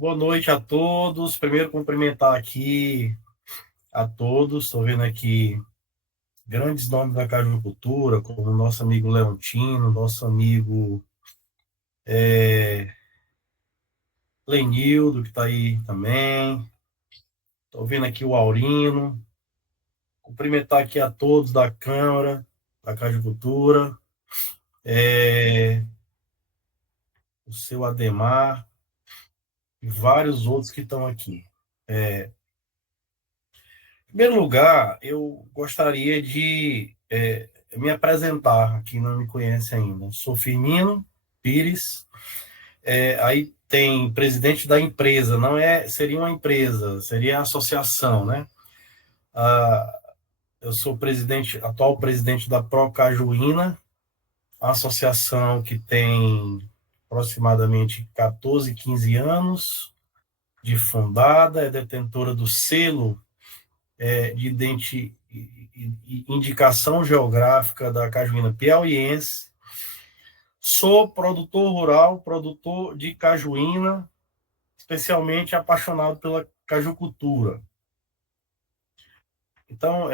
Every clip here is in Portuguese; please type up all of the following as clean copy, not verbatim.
Boa noite a todos. Primeiro, cumprimentar aqui a todos. Estou vendo aqui grandes nomes da cajunicultura, como o nosso amigo Leontino, nosso amigo Lenildo, que está aí também. Estou vendo aqui o Aurino. Cumprimentar aqui a todos da Câmara da Cajunicultura, o seu Ademar e vários outros que estão aqui. Em primeiro lugar, eu gostaria de me apresentar, quem não me conhece ainda. Sou Firmino Pires, aí tem presidente da empresa, não é, seria uma empresa, seria a associação, né? Ah, eu sou atual presidente da Procajuína, a associação que tem aproximadamente 14, 15 anos de fundada, é detentora do selo de indicação geográfica da cajuína piauiense. Sou produtor rural, produtor de cajuína, especialmente apaixonado pela cajucultura. Então,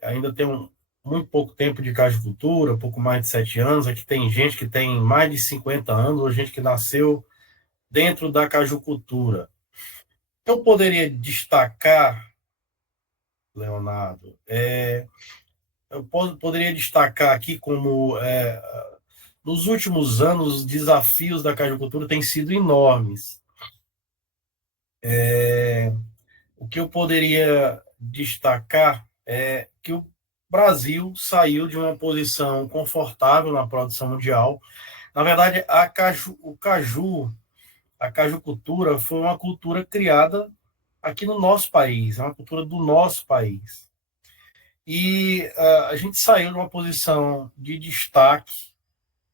ainda tenho muito pouco tempo de cajucultura, pouco mais de 7 anos. Aqui tem gente que tem mais de 50 anos, ou gente que nasceu dentro da cajucultura. Eu poderia destacar, Leonardo, poderia destacar aqui como nos últimos anos os desafios da cajunicultura têm sido enormes. O que eu poderia destacar é que o Brasil saiu de uma posição confortável na produção mundial. Na verdade, a cajucultura foi uma cultura criada aqui no nosso país, é uma cultura do nosso país. E a gente saiu de uma posição de destaque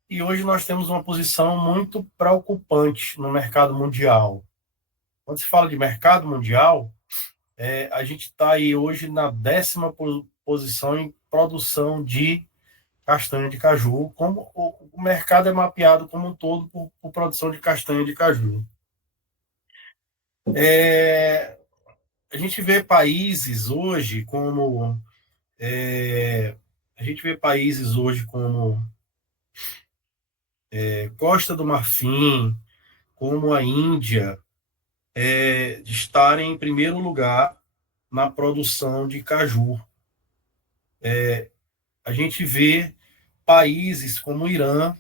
e hoje nós temos uma posição muito preocupante no mercado mundial. Quando se fala de mercado mundial, a gente está aí hoje na 10ª posição em produção de castanha de caju, como o mercado é mapeado como um todo por produção de castanha de caju. A gente vê países hoje como a gente vê países hoje como Costa do Marfim, como a Índia, de estarem em primeiro lugar na produção de caju. A gente vê países como o Irã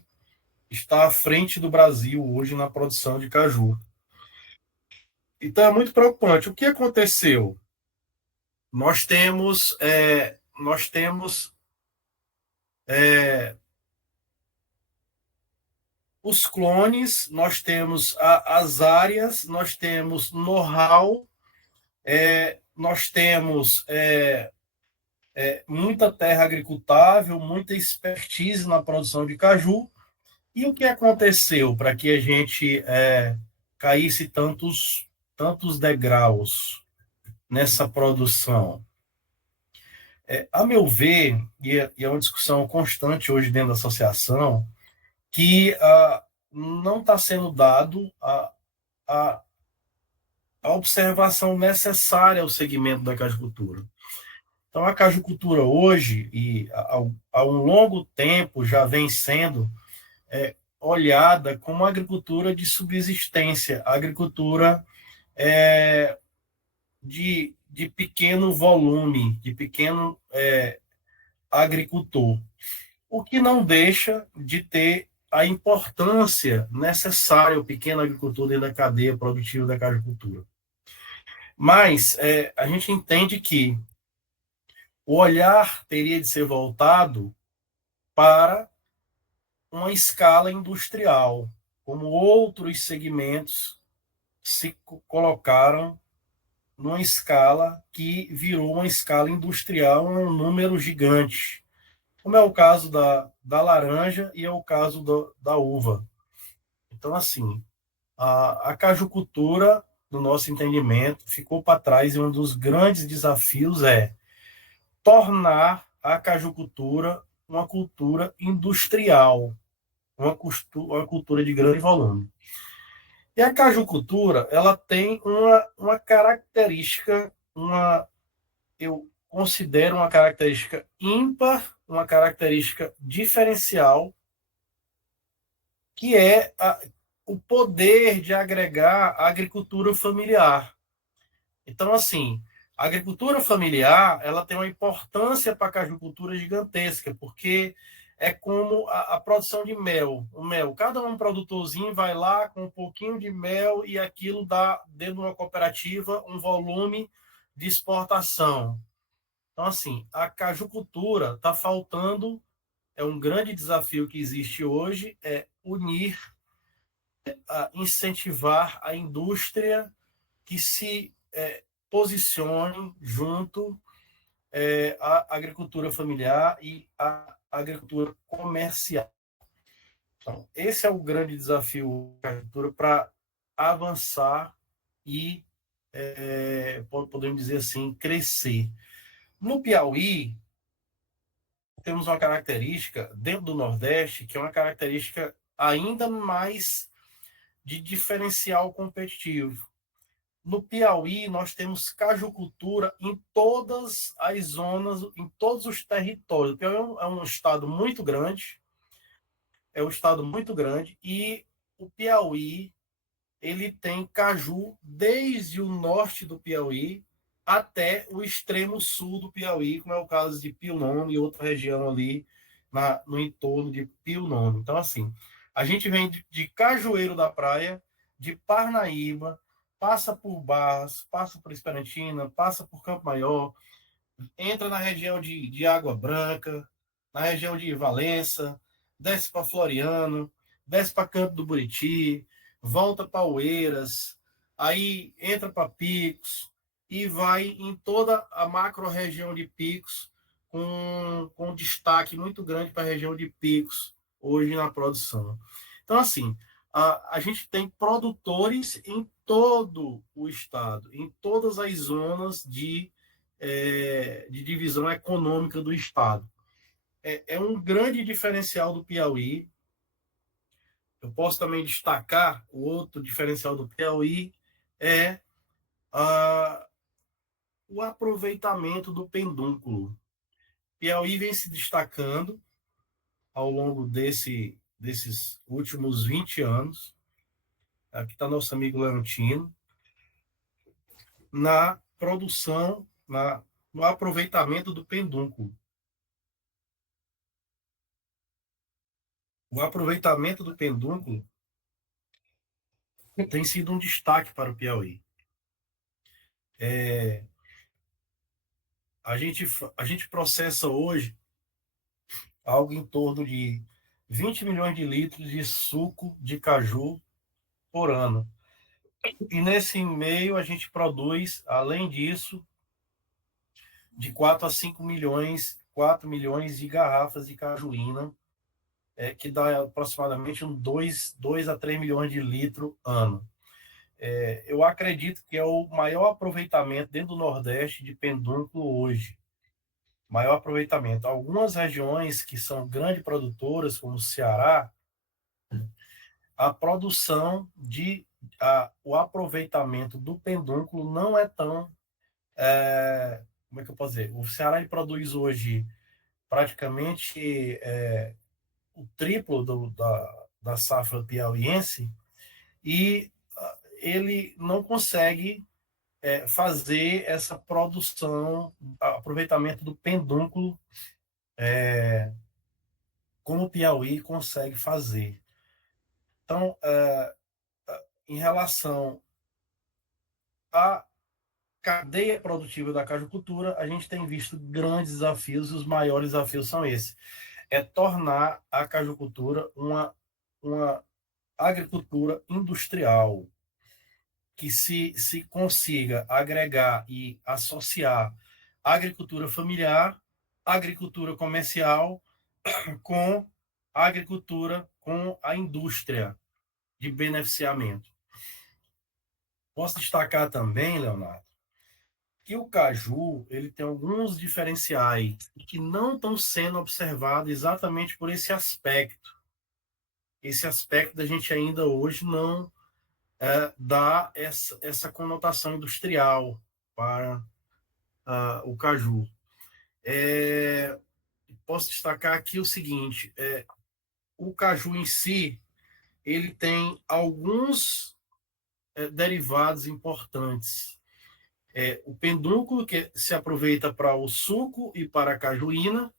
está à frente do Brasil hoje na produção de caju. Então é muito preocupante. O que aconteceu? Nós temos os clones, nós temos as áreas, nós temos know-how, nós temos muita terra agricultável, muita expertise na produção de caju. E o que aconteceu para que a gente caísse tantos degraus nessa produção? A meu ver, e é uma discussão constante hoje dentro da associação, que não está sendo dado a observação necessária ao segmento da cajucultura. Então, a cajucultura hoje, e há um longo tempo, já vem sendo olhada como agricultura de subsistência, agricultura de pequeno volume, de pequeno agricultor, o que não deixa de ter a importância necessária ao pequeno agricultor dentro da cadeia produtiva da cajucultura. Mas a gente entende que o olhar teria de ser voltado para uma escala industrial, como outros segmentos se colocaram numa escala que virou uma escala industrial, um número gigante, como é o caso da laranja e é o caso da uva. Então, assim, a cajucultura, no nosso entendimento, ficou para trás e um dos grandes desafios é tornar a cajucultura uma cultura industrial, uma cultura de grande volume. E a cajucultura, ela tem uma característica, eu considero uma característica ímpar, uma característica diferencial, que é o poder de agregar a agricultura familiar. Então, assim, a agricultura familiar, ela tem uma importância para a cajucultura gigantesca, porque é como a produção de mel. O mel, cada um produtorzinho vai lá com um pouquinho de mel e aquilo dá, dentro de uma cooperativa, um volume de exportação. Então, assim, a cajucultura está faltando, é um grande desafio que existe hoje, é unir, incentivar a indústria que se posicione junto à agricultura familiar e à agricultura comercial. Então, esse é o grande desafio da agricultura para avançar e, podemos dizer assim, crescer. No Piauí, temos uma característica, dentro do Nordeste, que é uma característica ainda mais de diferencial competitivo. No Piauí, nós temos cajucultura em todas as zonas, em todos os territórios. O Piauí é um estado muito grande, e o Piauí, ele tem caju desde o norte do Piauí até o extremo sul do Piauí, como é o caso de Pio Nono e outra região ali no entorno de Pio Nono. Então, assim, a gente vem de Cajueiro da Praia, de Parnaíba, passa por Barras, passa por Esperantina, passa por Campo Maior, entra na região de Água Branca, na região de Valença, desce para Floriano, desce para Canto do Buriti, volta para Oeiras, aí entra para Picos e vai em toda a macro região de Picos, com destaque muito grande para a região de Picos, hoje na produção. Então, assim, a gente tem produtores em todo o estado, em todas as zonas de divisão econômica do Estado. É um grande diferencial do Piauí. Eu posso também destacar o outro diferencial do Piauí, é a, o aproveitamento do pendúnculo. Piauí vem se destacando ao longo desses últimos 20 anos. Aqui está nosso amigo Leontino, na produção, no aproveitamento do pendúnculo. O aproveitamento do pendúnculo tem sido um destaque para o Piauí. É, a gente processa hoje algo em torno de 20 milhões de litros de suco de caju por ano. E nesse meio a gente produz, além disso, de 4 a 5 milhões, 4 milhões de garrafas de cajuína, que dá aproximadamente 2 a 3 milhões de litros ano. Eu acredito que é o maior aproveitamento dentro do Nordeste de pendúnculo hoje. Maior aproveitamento. Algumas regiões que são grandes produtoras, como o Ceará, a produção o aproveitamento do pendúnculo não é tão. Como é que eu posso dizer? O Ceará ele produz hoje praticamente o triplo da safra piauiense e ele não consegue fazer essa produção, aproveitamento do pendúnculo, como o Piauí consegue fazer. Então, em relação à cadeia produtiva da cajucultura, a gente tem visto grandes desafios, e os maiores desafios são esses. É tornar a cajucultura uma agricultura industrial, que se consiga agregar e associar a agricultura familiar, a agricultura comercial, com a agricultura, com a indústria de beneficiamento. Posso destacar também, Leonardo, que o caju ele tem alguns diferenciais que não estão sendo observados exatamente por esse aspecto. Esse aspecto da gente ainda hoje dá essa conotação industrial para o caju. Posso destacar aqui o seguinte: o caju em si, ele tem alguns derivados importantes. O pedúnculo, que se aproveita para o suco e para a cajuína,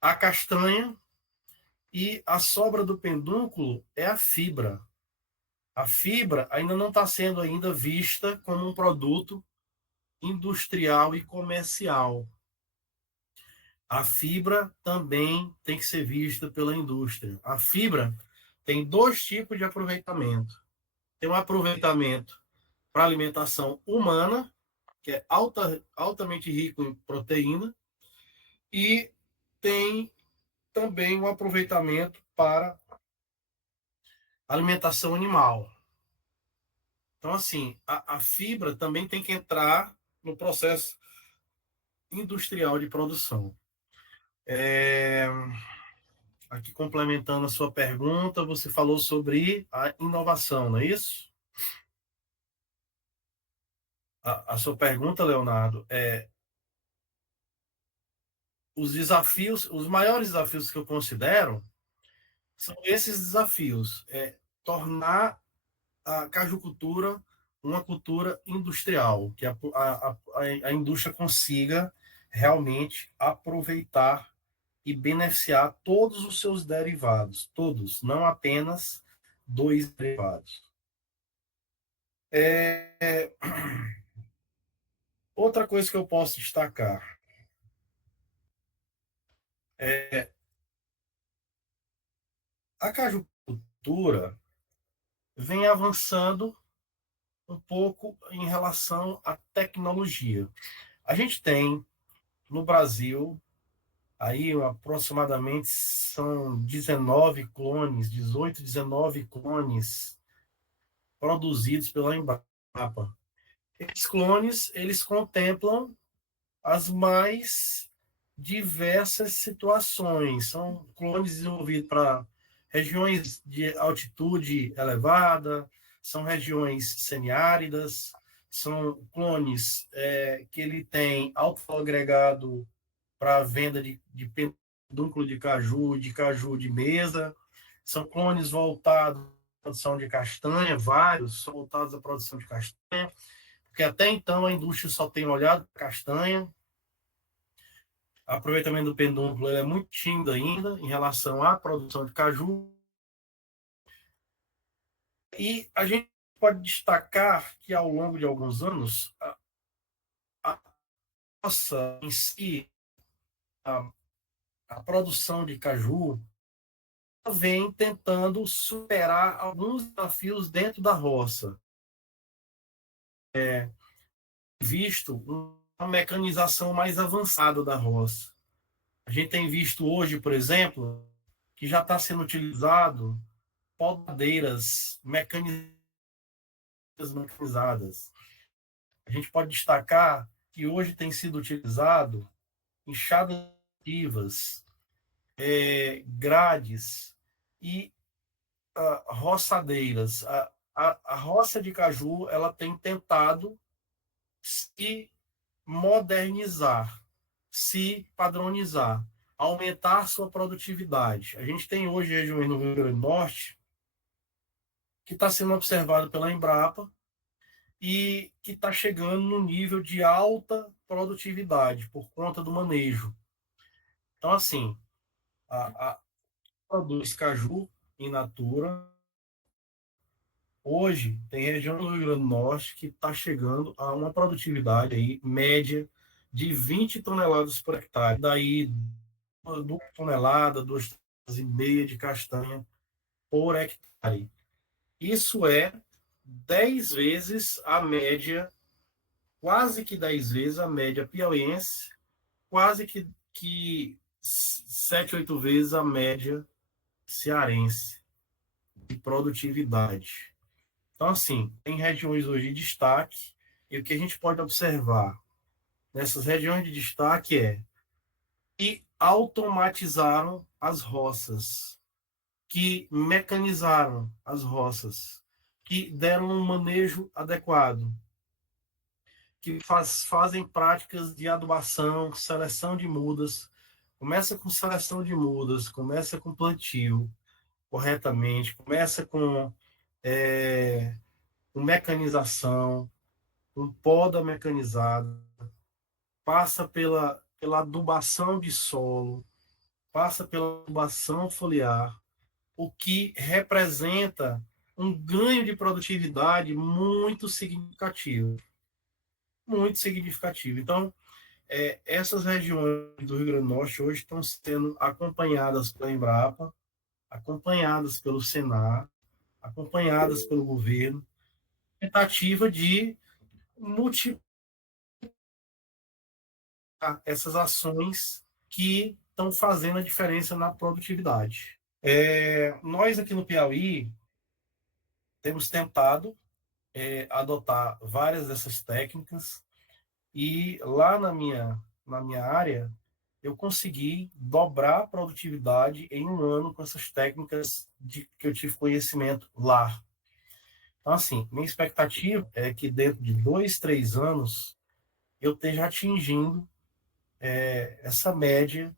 a castanha, e a sobra do pedúnculo é a fibra. A fibra ainda não está sendo ainda vista como um produto industrial e comercial. A fibra também tem que ser vista pela indústria. A fibra tem dois tipos de aproveitamento. Tem um aproveitamento para alimentação humana, que é altamente rico em proteína, e tem também um aproveitamento para alimentação animal. Então, assim, a fibra também tem que entrar no processo industrial de produção. Aqui complementando a sua pergunta, você falou sobre a inovação, não é isso? A sua pergunta, Leonardo, os desafios, os maiores desafios que eu considero são esses desafios, tornar a cajucultura uma cultura industrial, que a indústria consiga realmente aproveitar e beneficiar todos os seus derivados, todos, não apenas dois derivados. Outra coisa que eu posso destacar a cajucultura vem avançando um pouco em relação à tecnologia. A gente tem no Brasil aí aproximadamente são 19 clones, 18, 19 clones produzidos pela Embrapa. Esses clones, eles contemplam as mais diversas situações. São clones desenvolvidos para regiões de altitude elevada, são regiões semiáridas, são clones que ele tem alto agregado para venda de pedúnculo de caju de mesa, são clones voltados à produção de castanha, vários são voltados à produção de castanha, porque até então a indústria só tem olhado para castanha. O aproveitamento do pedúnculo é muito tímido ainda em relação à produção de caju. E a gente pode destacar que ao longo de alguns anos, a nossa em si, a, a produção de caju vem tentando superar alguns desafios dentro da roça. Visto uma mecanização mais avançada da roça. A gente tem visto hoje, por exemplo, que já está sendo utilizado podadeiras mecanizadas. A gente pode destacar que hoje tem sido utilizado enxadas ativas, grades e roçadeiras. A roça de caju ela tem tentado se modernizar, se padronizar, aumentar sua produtividade. A gente tem hoje regiões no Rio Grande do Norte que está sendo observado pela Embrapa e que está chegando no nível de alta produtividade por conta do manejo. Então, assim, a produz caju in natura. Hoje, tem região do Rio Grande do Norte que está chegando a uma produtividade aí, média de 20 toneladas por hectare. Daí, 2 toneladas, 2,5 de castanha por hectare. Isso é 10 vezes a média, quase que 10 vezes a média piauiense, quase que 7, 8 vezes a média cearense de produtividade. Então, assim, tem regiões hoje de destaque, e o que a gente pode observar nessas regiões de destaque é que automatizaram as roças, que mecanizaram as roças, que deram um manejo adequado, que fazem práticas de adubação, seleção de mudas. Começa com seleção de mudas, começa com plantio corretamente, começa com mecanização, com poda mecanizada, passa pela adubação de solo, passa pela adubação foliar, o que representa um ganho de produtividade muito significativo. Muito significativo. Então, essas regiões do Rio Grande do Norte hoje estão sendo acompanhadas pela Embrapa, acompanhadas pelo Senar, acompanhadas pelo governo, tentativa de multiplicar essas ações que estão fazendo a diferença na produtividade. Nós aqui no Piauí temos tentado adotar várias dessas técnicas e lá na minha área eu consegui dobrar a produtividade em um ano com essas técnicas que eu tive conhecimento lá. Então, assim, minha expectativa é que dentro de 2, 3 anos eu esteja atingindo essa média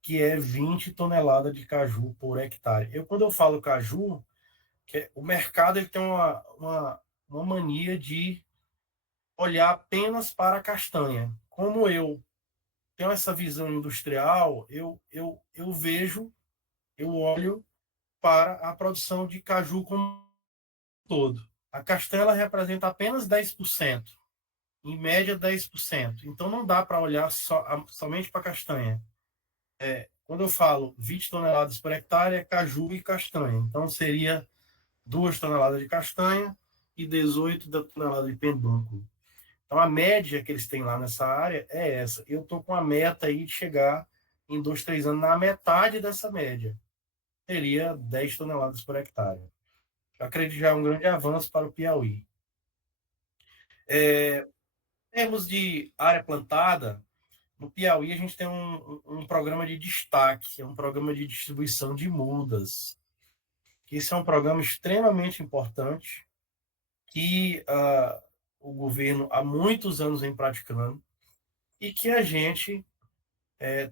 que é 20 toneladas de caju por hectare. Quando eu falo caju, o mercado ele tem uma mania de olhar apenas para a castanha. Como eu tenho essa visão industrial, eu vejo, eu olho para a produção de caju como um todo. A castanha ela representa apenas 10%, em média 10%. Então não dá para olhar somente para a castanha. Quando eu falo 20 toneladas por hectare, é caju e castanha. Então seria 2 toneladas de castanha e 18 toneladas de pedúnculo. Então a média que eles têm lá nessa área é essa. Eu estou com a meta aí de chegar em 2, 3 anos na metade dessa média. Seria 10 toneladas por hectare. Eu acredito já é um grande avanço para o Piauí. Em termos de área plantada, no Piauí a gente tem um programa de destaque, é um programa de distribuição de mudas, que esse é um programa extremamente importante, que o governo há muitos anos vem praticando, e que a gente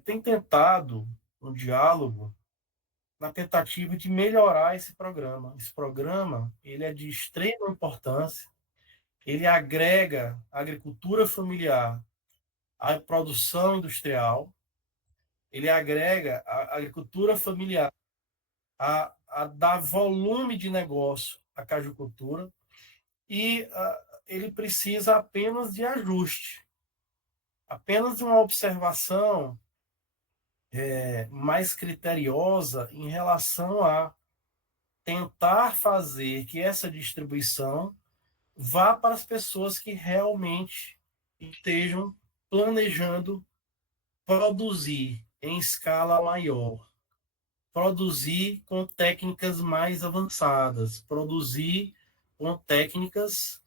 tem tentado um diálogo na tentativa de melhorar esse programa. Esse programa ele é de extrema importância, ele agrega a agricultura familiar à produção industrial, ele agrega a agricultura familiar a dar volume de negócio à cajucultura e ele precisa apenas de ajuste, apenas de uma observação mais criteriosa em relação a tentar fazer que essa distribuição vá para as pessoas que realmente estejam planejando produzir em escala maior, produzir com técnicas mais avançadas, produzir com técnicas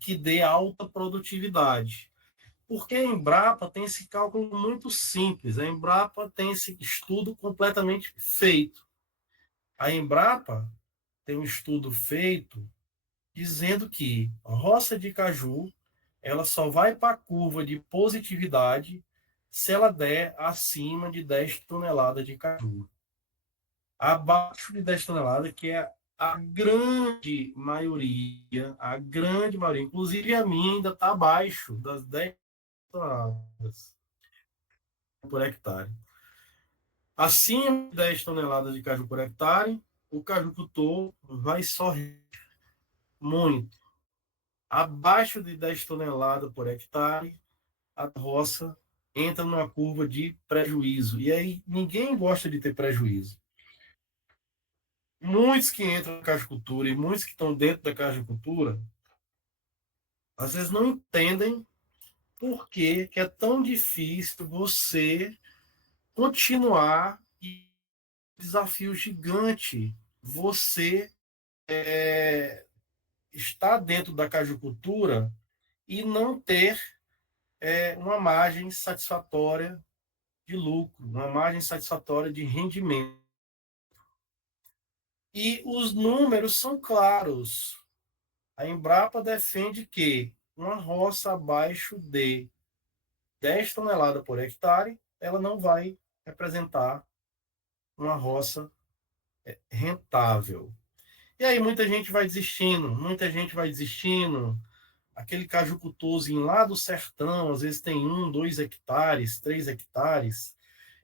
que dê alta produtividade. Porque a Embrapa tem esse cálculo muito simples, a Embrapa tem esse estudo completamente feito. A Embrapa tem um estudo feito dizendo que a roça de caju ela só vai para a curva de positividade se ela der acima de 10 toneladas de caju. Abaixo de 10 toneladas, que é a grande maioria, inclusive a minha ainda está abaixo das 10 toneladas por hectare. Acima de 10 toneladas de caju por hectare, o cajucultor vai sorrir muito. Abaixo de 10 toneladas por hectare, a roça entra numa curva de prejuízo. E aí ninguém gosta de ter prejuízo. Muitos que entram na cajucultura e muitos que estão dentro da cajucultura, às vezes não entendem por que é tão difícil você continuar e desafio gigante. Você está dentro da cajucultura e não ter uma margem satisfatória de lucro, uma margem satisfatória de rendimento. E os números são claros. A Embrapa defende que uma roça abaixo de 10 toneladas por hectare, ela não vai representar uma roça rentável. E aí muita gente vai desistindo, muita gente vai desistindo. Aquele cajucutorzinho lá do sertão, às vezes tem 1, 2 hectares, 3 hectares,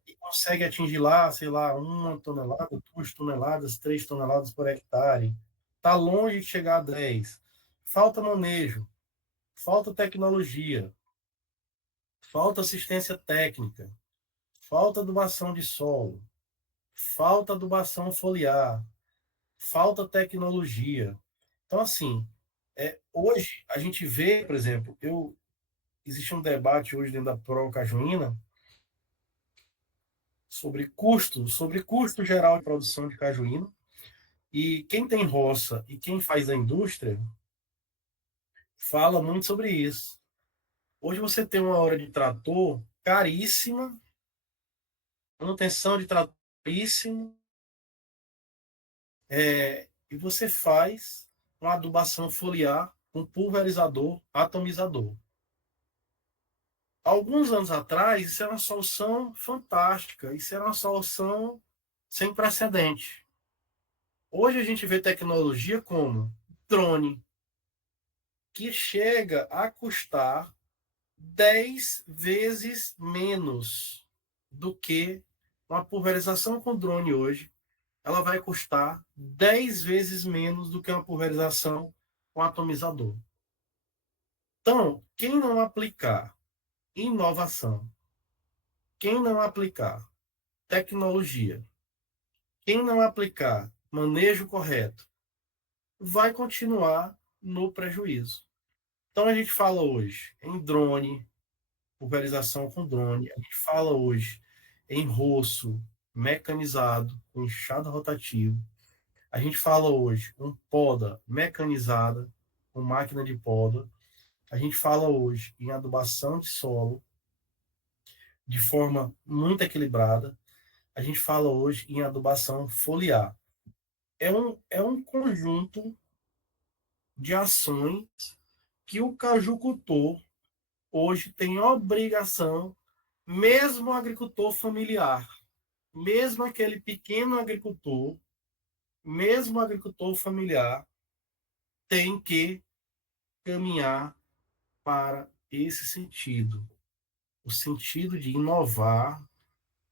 e consegue atingir lá, sei lá, 1 tonelada, 2 toneladas, 3 toneladas por hectare. Está longe de chegar a 10. Falta manejo, falta tecnologia, falta assistência técnica, falta adubação de solo, falta adubação foliar, falta tecnologia. Então, assim, hoje a gente vê, por exemplo, existe um debate hoje dentro da Pro Cajuína sobre custo geral de produção de cajuína, e quem tem roça e quem faz a indústria fala muito sobre isso. Hoje você tem uma hora de trator caríssima, manutenção de trator caríssima, e você faz uma adubação foliar com pulverizador atomizador. Alguns anos atrás, isso era uma solução fantástica, isso era uma solução sem precedente. Hoje a gente vê tecnologia como drone, que chega a custar 10 vezes menos do que uma pulverização com drone hoje. Ela vai custar 10 vezes menos do que uma pulverização com atomizador. Então, quem não aplicar inovação, quem não aplicar tecnologia, quem não aplicar manejo correto, vai continuar no prejuízo. Então a gente fala hoje em drone, pulverização com drone, a gente fala hoje em roço mecanizado, com enxada rotativo, a gente fala hoje em poda mecanizada, com máquina de poda, a gente fala hoje em adubação de solo de forma muito equilibrada, a gente fala hoje em adubação foliar. É um conjunto de ações que o cajucultor hoje tem obrigação, mesmo o agricultor familiar, mesmo aquele pequeno agricultor, mesmo o agricultor familiar, tem que caminhar para esse sentido, o sentido de inovar,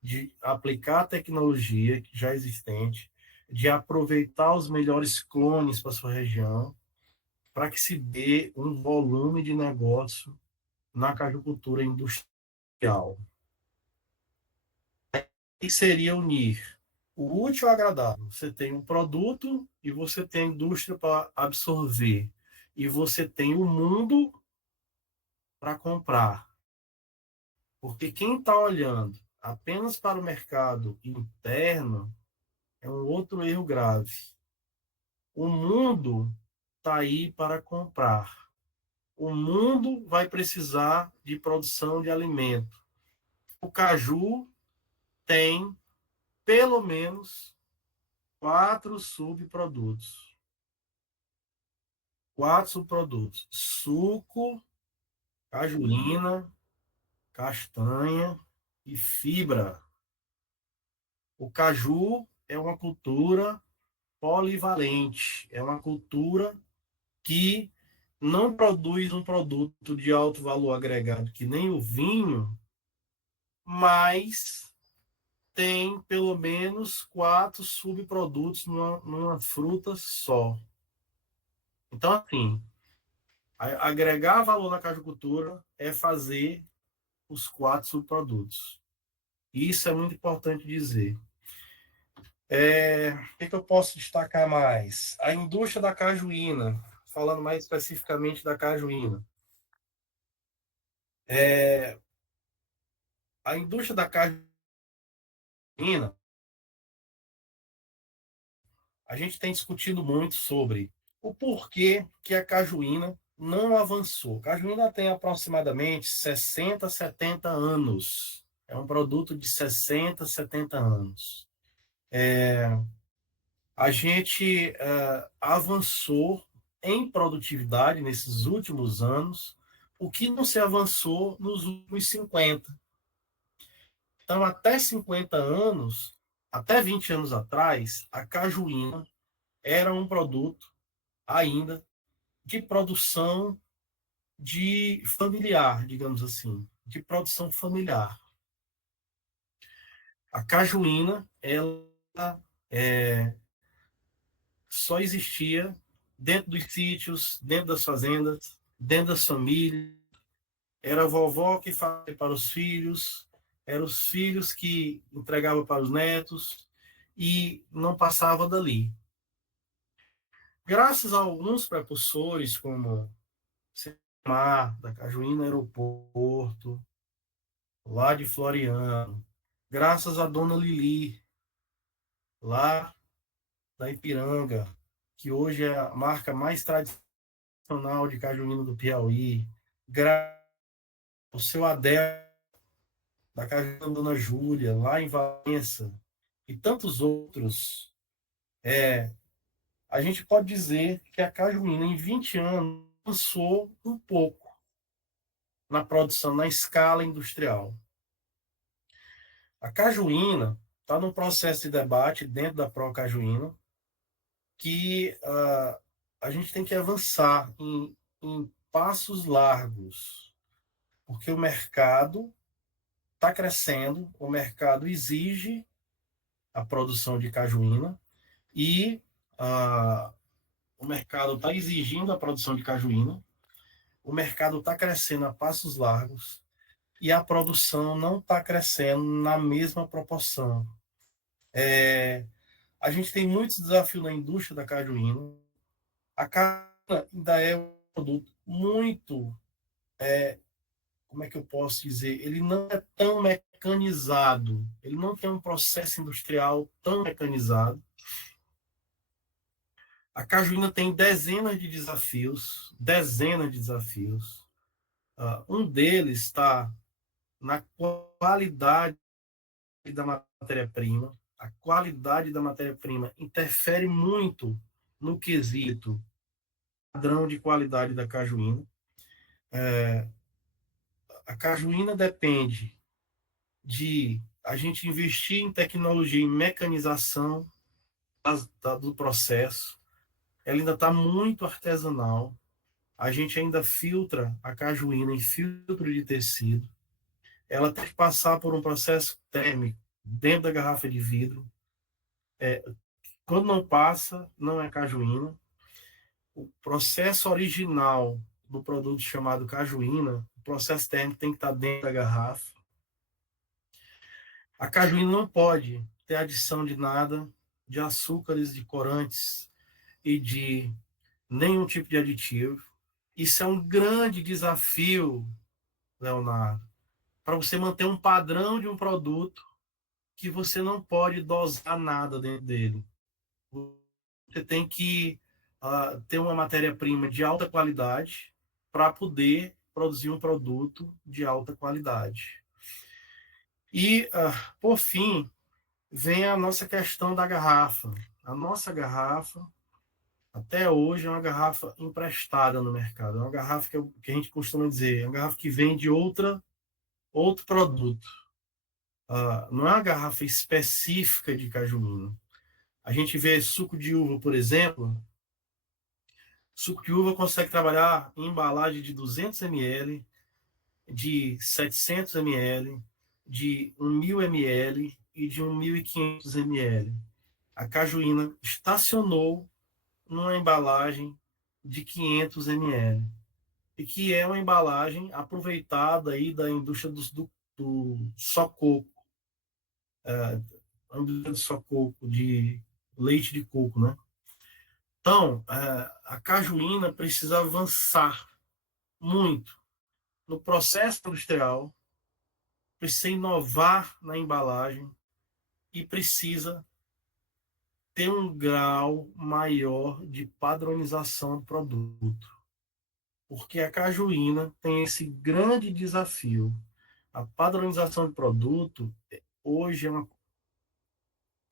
de aplicar a tecnologia já existente, de aproveitar os melhores clones para sua região, para que se dê um volume de negócio na cajucultura industrial. E seria unir o útil ao agradável. Você tem um produto e você tem a indústria para absorver. E você tem o mundo para comprar. Porque quem está olhando apenas para o mercado interno é um outro erro grave. O mundo está aí para comprar. O mundo vai precisar de produção de alimento. O caju tem pelo menos 4 subprodutos. 4 subprodutos: suco, cajuína, castanha e fibra. O caju é uma cultura polivalente, é uma cultura que não produz um produto de alto valor agregado que nem o vinho, mas tem pelo menos 4 subprodutos numa fruta só. Então, assim, agregar valor na cajucultura é fazer os 4 subprodutos. Isso é muito importante dizer. O que eu posso destacar mais? A indústria da cajuína, falando mais especificamente da cajuína. A indústria da cajuína, a gente tem discutido muito sobre o porquê que a cajuína não avançou. A cajuína tem aproximadamente 60, 70 anos. É um produto de 60, 70 anos. A gente avançou em produtividade nesses últimos anos, o que não se avançou nos últimos 50. Então, até 50 anos, até 20 anos atrás, a cajuína era um produto ainda de produção de familiar, digamos assim, de produção familiar. A cajuína, ela é, só existia dentro dos sítios, dentro das fazendas, dentro das famílias. Era a vovó que fazia para os filhos, eram os filhos que entregavam para os netos e não passava dali. Graças a alguns precursores, como Mar, da Cajuína Aeroporto, lá de Floriano, graças a Dona Lili, lá da Ipiranga, que hoje é a marca mais tradicional de cajuína do Piauí, graças ao seu Adel, da Cajuína Dona Júlia, lá em Valença, e tantos outros, a gente pode dizer que a cajuína, em 20 anos, avançou um pouco na produção, na escala industrial. A cajuína está num processo de debate dentro da Procajuína que a gente tem que avançar em passos largos, porque o mercado está crescendo, o mercado exige a produção de cajuína e o mercado está exigindo a produção de cajuína, o mercado está crescendo a passos largos e a produção não está crescendo na mesma proporção. A gente tem muitos desafios na indústria da cajuína. A cajuína ainda é um produto muito, como é que eu posso dizer, ele não é tão mecanizado, ele não tem um processo industrial tão mecanizado. A cajuína tem dezenas de desafios, dezenas de desafios. Um deles está na qualidade da matéria-prima. A qualidade da matéria-prima interfere muito no quesito padrão de qualidade da cajuína. A cajuína depende de a gente investir em tecnologia, em mecanização do processo. Ela ainda está muito artesanal. A gente ainda filtra a cajuína em filtro de tecido. Ela tem que passar por um processo térmico dentro da garrafa de vidro. Quando não passa, não é cajuína. O processo original do produto chamado cajuína, o processo térmico tem que estar dentro da garrafa. A cajuína não pode ter adição de nada, de açúcares, de corantes e de nenhum tipo de aditivo. Isso é um grande desafio, Leonardo, para você manter um padrão de um produto que você não pode dosar nada dentro dele. Você tem que ter uma matéria-prima de alta qualidade para poder produzir um produto de alta qualidade. E, por fim, vem a nossa questão da garrafa. A nossa garrafa, até hoje, é uma garrafa emprestada no mercado. É uma garrafa que a gente costuma dizer, é uma garrafa que vem de outro produto. Não é uma garrafa específica de cajuína. A gente vê suco de uva, por exemplo. Suco de uva consegue trabalhar em embalagem de 200 ml, de 700 ml, de 1.000 ml e de 1.500 ml. A cajuína estacionou numa embalagem de 500 ml, e que é uma embalagem aproveitada aí da indústria do só coco, a indústria do só coco, de leite de coco, né? Então, a cajuína precisa avançar muito no processo industrial, precisa inovar na embalagem e precisa ter um grau maior de padronização do produto. Porque a cajuína tem esse grande desafio. A padronização do produto hoje é uma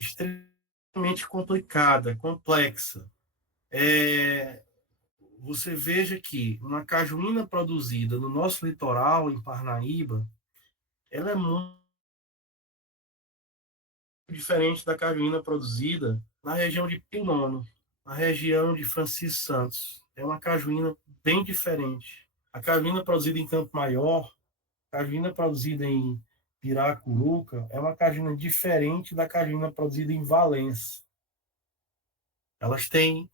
extremamente extremamente complicada, complexa. É, você veja que uma cajuína produzida no nosso litoral, em Parnaíba, ela é muito diferente da cajuína produzida na região de Pinono, na região de Francisco Santos. É uma cajuína bem diferente. A cajuína produzida em Campo Maior, a cajuína produzida em Piracuruca, é uma cajuína diferente da cajuína produzida em Valença. Elas têm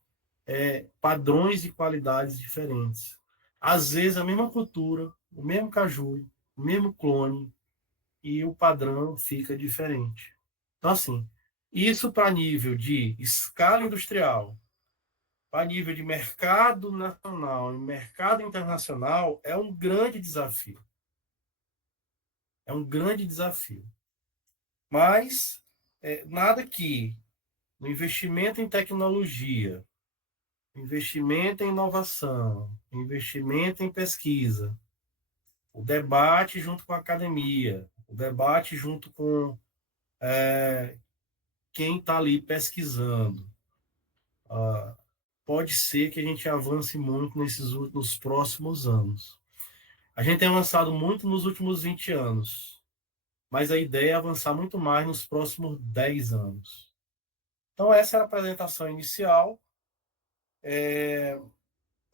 padrões de qualidades diferentes. Às vezes, a mesma cultura, o mesmo caju, o mesmo clone, e o padrão fica diferente. Então, assim, isso para nível de escala industrial, para nível de mercado nacional e mercado internacional, é um grande desafio. É um grande desafio. Mas nada que no investimento em tecnologia, investimento em inovação, investimento em pesquisa, o debate junto com a academia, o debate junto com quem está ali pesquisando, pode ser que a gente avance muito nos próximos anos. A gente tem avançado muito nos últimos 20 anos, mas a ideia é avançar muito mais nos próximos 10 anos. Então, essa é a apresentação inicial.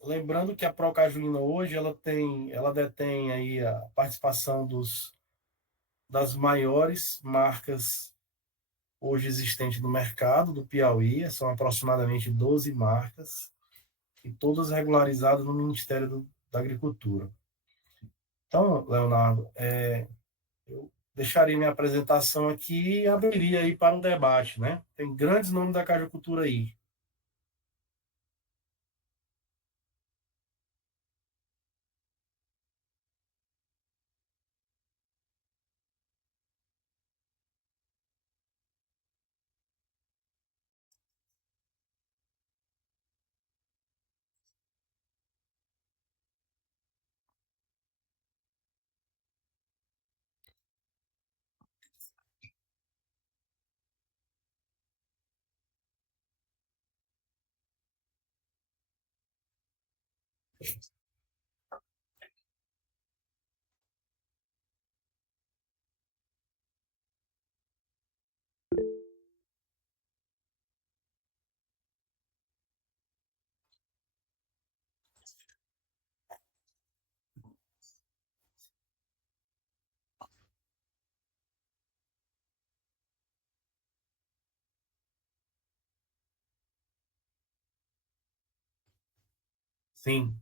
Lembrando que a Procajuína hoje ela detém aí a participação das maiores marcas hoje existentes no mercado do Piauí, são aproximadamente 12 marcas, e todas regularizadas no Ministério da Agricultura. Então, Leonardo, eu deixaria minha apresentação aqui e abriria aí para um debate, né? Tem grandes nomes da cajeicultura aí. Sim,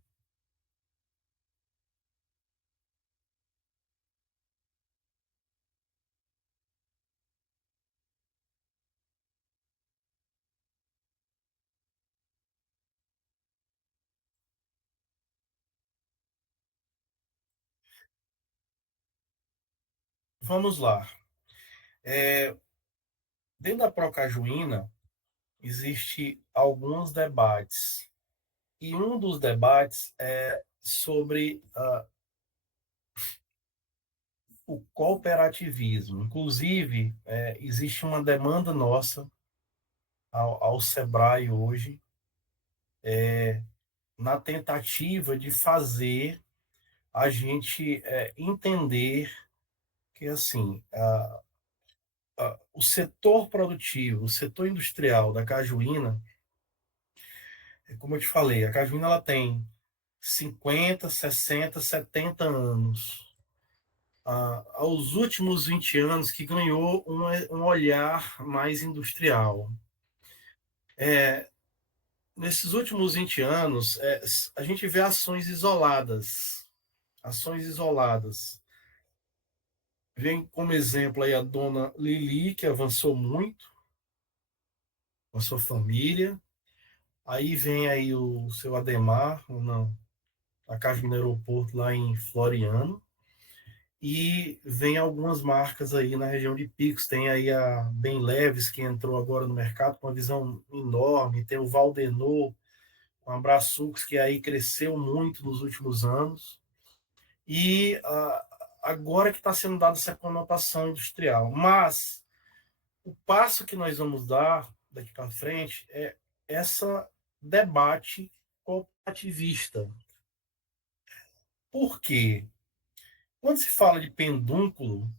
vamos lá. Dentro da Procajuína, existe alguns debates. E um dos debates é sobre o cooperativismo. Inclusive, existe uma demanda nossa ao SEBRAE hoje, na tentativa de fazer a gente entender que, assim, o setor produtivo, o setor industrial da cajuína, como eu te falei, a cajuína ela tem 50, 60, 70 anos. Aos últimos 20 anos que ganhou um olhar mais industrial. Nesses últimos 20 anos, a gente vê ações isoladas. Ações isoladas. Vem como exemplo aí a dona Lili, que avançou muito com a sua família. Aí vem aí o seu Ademar, não, a casa do aeroporto lá em Floriano. E vem algumas marcas aí na região de Picos. Tem aí a Bem Leves, que entrou agora no mercado com uma visão enorme. Tem o Valdenor, com a Braçux, que aí cresceu muito nos últimos anos. E agora que está sendo dada essa conotação industrial. Mas o passo que nós vamos dar daqui para frente é essa debate cooperativista. Por quê? Quando se fala de pendúnculo,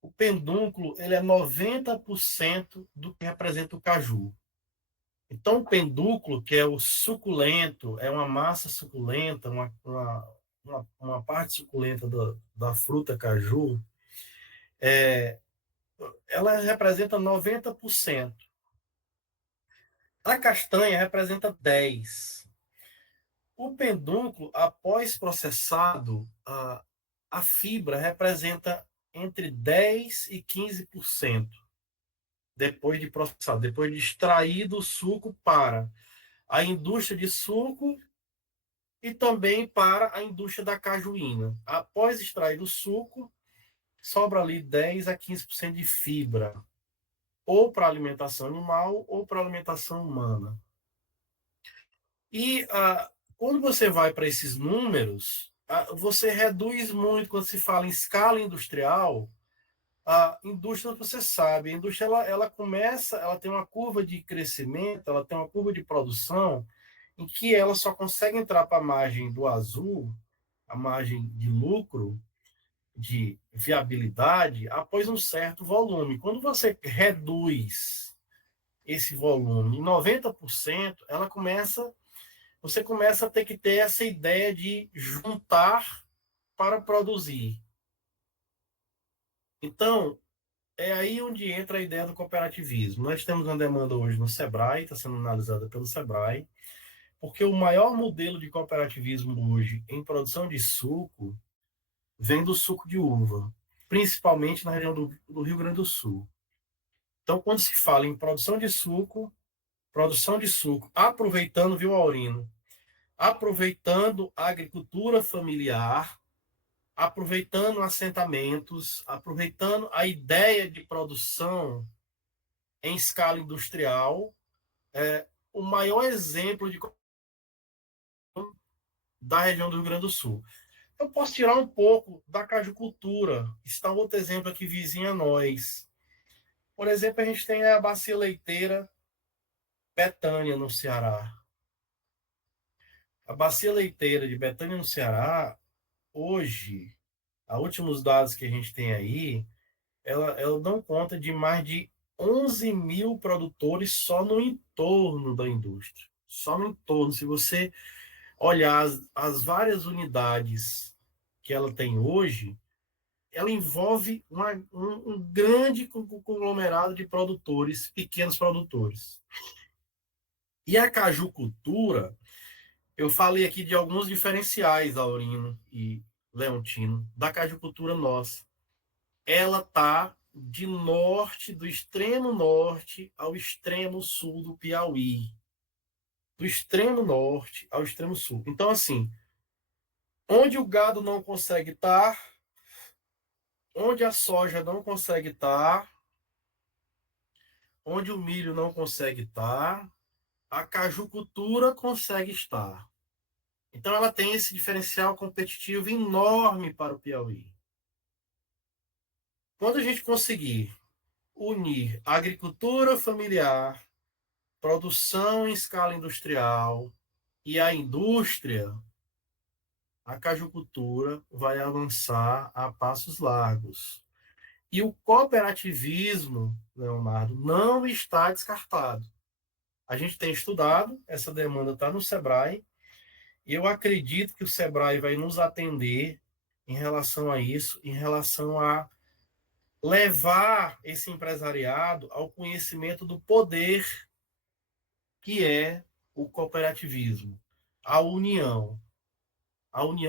o pendúnculo ele é 90% do que representa o caju. Então, o pendúnculo, que é o suculento, é uma massa suculenta, uma parte suculenta da fruta caju, ela representa 90%. A castanha representa 10%. O pendúnculo, após processado, a fibra representa entre 10% e 15%. Depois de processado, depois de extraído o suco para a indústria de suco e também para a indústria da cajuína. Após extrair o suco, sobra ali 10 a 15% de fibra, ou para alimentação animal ou para alimentação humana. E quando você vai para esses números, você reduz muito quando se fala em escala industrial. A indústria, você sabe, a indústria ela começa, ela tem uma curva de crescimento, ela tem uma curva de produção em que ela só consegue entrar para a margem do azul, a margem de lucro, de viabilidade, após um certo volume. Quando você reduz esse volume em 90%, você começa a ter que ter essa ideia de juntar para produzir. Então, é aí onde entra a ideia do cooperativismo. Nós temos uma demanda hoje no Sebrae, está sendo analisada pelo Sebrae, porque o maior modelo de cooperativismo hoje em produção de suco vem do suco de uva, principalmente na região do Rio Grande do Sul. Então, quando se fala em produção de suco, aproveitando, viu, Aurino? Aproveitando a agricultura familiar, aproveitando assentamentos, aproveitando a ideia de produção em escala industrial, o maior exemplo da região do Rio Grande do Sul. Eu posso tirar um pouco da cajucultura. Está outro exemplo aqui vizinho a nós. Por exemplo, a gente tem a bacia leiteira Betânia, no Ceará. A bacia leiteira de Betânia, no Ceará, hoje, a últimos dados que a gente tem aí, ela dá conta de mais de 11 mil produtores só no entorno da indústria. Só no entorno. Se você olhar as várias unidades que ela tem hoje, ela envolve um grande conglomerado de produtores, pequenos produtores. E a cajucultura, eu falei aqui de alguns diferenciais, Aurino e Leontino, da cajucultura nossa. Ela está de norte, do extremo norte ao extremo sul do Piauí. Do extremo norte ao extremo sul. Então, assim, onde o gado não consegue estar, onde a soja não consegue estar, onde o milho não consegue estar, a cajucultura consegue estar. Então, ela tem esse diferencial competitivo enorme para o Piauí. Quando a gente conseguir unir a agricultura familiar, produção em escala industrial e a indústria, a cajucultura vai avançar a passos largos. E o cooperativismo, Leonardo, não está descartado. A gente tem estudado, essa demanda está no Sebrae, e eu acredito que o Sebrae vai nos atender em relação a isso, em relação a levar esse empresariado ao conhecimento do poder que é o cooperativismo, a união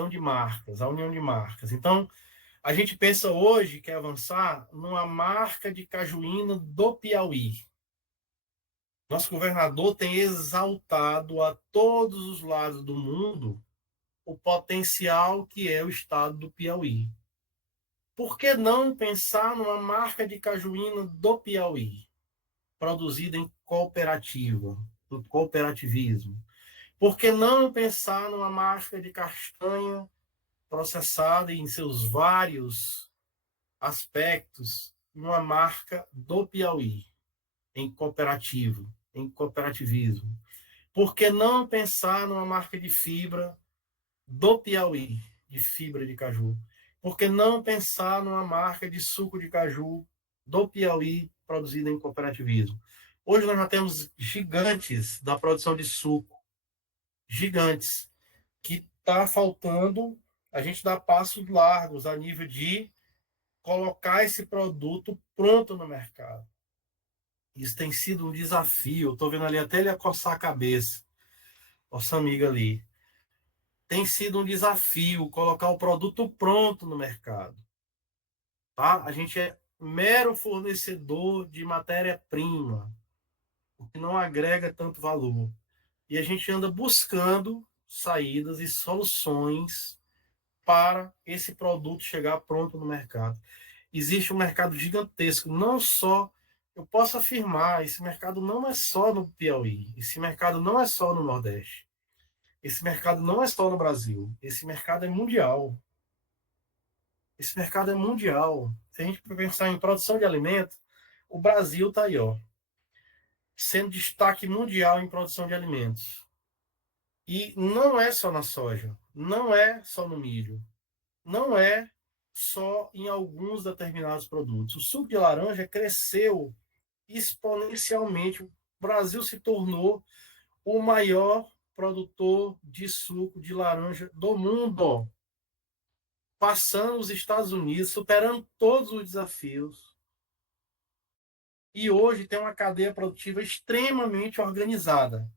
de marcas, a união de marcas. Então, a gente pensa hoje que é avançar numa marca de cajuína do Piauí. Nosso governador tem exaltado a todos os lados do mundo o potencial que é o estado do Piauí. Por que não pensar numa marca de cajuína do Piauí, produzida em cooperativa, no cooperativismo? Por que não pensar numa marca de castanha processada em seus vários aspectos, numa marca do Piauí, em cooperativo? em cooperativismo? Por que não pensar numa marca de fibra do Piauí, de fibra de caju? Por que não pensar numa marca de suco de caju do Piauí produzida em cooperativismo? Hoje nós já temos gigantes da produção de suco, gigantes, que está faltando a gente dar passos largos a nível de colocar esse produto pronto no mercado. Isso tem sido um desafio. Estou vendo ali até ele coçar a cabeça, nossa amiga ali. Tem sido um desafio colocar o produto pronto no mercado. Tá? A gente é mero fornecedor de matéria-prima, o que não agrega tanto valor. E a gente anda buscando saídas e soluções para esse produto chegar pronto no mercado. Existe um mercado gigantesco, não só, eu posso afirmar, esse mercado não é só no Piauí, esse mercado não é só no Nordeste, esse mercado não é só no Brasil, esse mercado é mundial. Esse mercado é mundial. Se a gente pensar em produção de alimentos, o Brasil está aí, ó, sendo destaque mundial em produção de alimentos. E não é só na soja, não é só no milho, não é só em alguns determinados produtos. O suco de laranja cresceu exponencialmente. O Brasil se tornou o maior produtor de suco de laranja do mundo, passando os Estados Unidos, superando todos os desafios. E hoje tem uma cadeia produtiva extremamente organizada,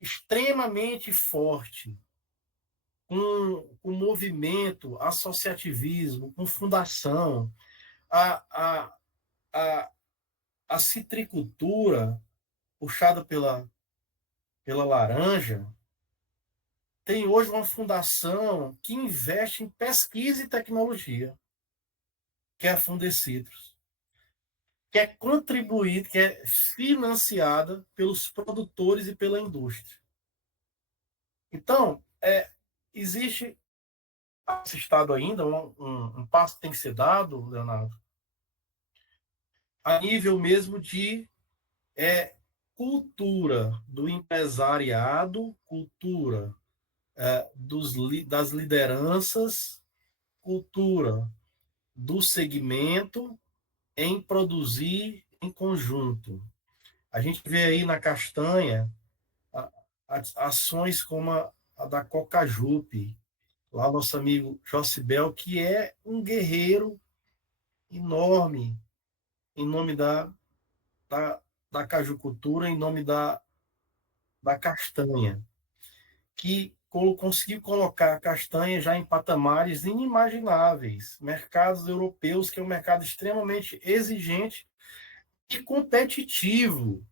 extremamente forte, com movimento, associativismo, com fundação. A, a, a, a citricultura, puxada pela laranja, tem hoje uma fundação que investe em pesquisa e tecnologia, que é a Fundecitrus, que é contribuída, que é financiada pelos produtores e pela indústria. Então, existe esse estado ainda, um passo tem que ser dado, Leonardo, a nível mesmo de cultura do empresariado, cultura das lideranças, cultura do segmento em produzir em conjunto. A gente vê aí na castanha ações como a da Cocajupe, lá nosso amigo Jocibel, que é um guerreiro enorme em nome da, da cajucultura, em nome da castanha, que conseguiu colocar a castanha já em patamares inimagináveis. Mercados europeus, que é um mercado extremamente exigente e competitivo.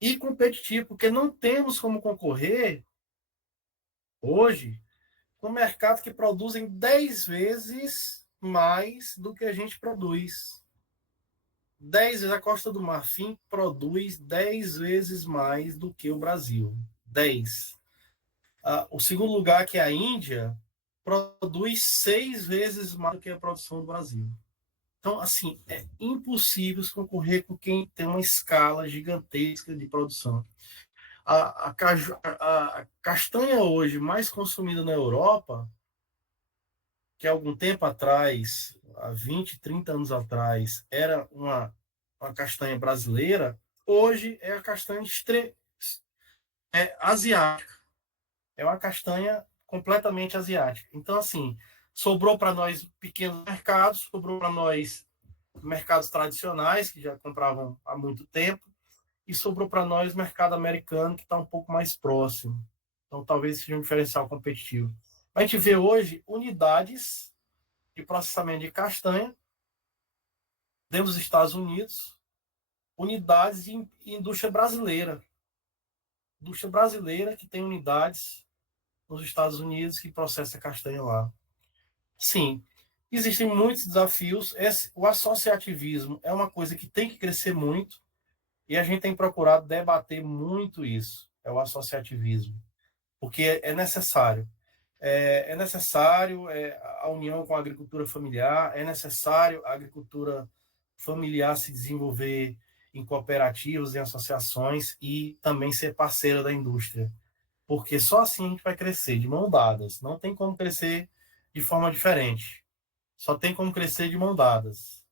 E competitivo, porque não temos como concorrer hoje com mercados que produzem 10 vezes mais do que a gente produz. 10 vezes a Costa do Marfim produz 10 vezes mais do que o Brasil. 10. O segundo lugar, que é a Índia, produz 6 vezes mais do que a produção do Brasil. Então, assim, é impossível concorrer com quem tem uma escala gigantesca de produção. A castanha hoje mais consumida na Europa, que há algum tempo atrás, há 20, 30 anos atrás, era uma castanha brasileira, hoje é a castanha asiática. É uma castanha completamente asiática. Então, assim, sobrou para nós pequenos mercados, sobrou para nós mercados tradicionais, que já compravam há muito tempo, e sobrou para nós mercado americano, que está um pouco mais próximo. Então, talvez seja um diferencial competitivo. A gente vê hoje unidades de processamento de castanha dentro dos Estados Unidos, unidades de indústria brasileira. Indústria brasileira que tem unidades nos Estados Unidos que processa castanha lá. Sim, existem muitos desafios. O associativismo é uma coisa que tem que crescer muito e a gente tem procurado debater muito isso. É o associativismo, porque é necessário. É necessário a união com a agricultura familiar, é necessário a agricultura familiar se desenvolver em cooperativas, em associações e também ser parceira da indústria. Porque só assim a gente vai crescer, de mão dadas. Não tem como crescer de forma diferente. Só tem como crescer de mão dadas.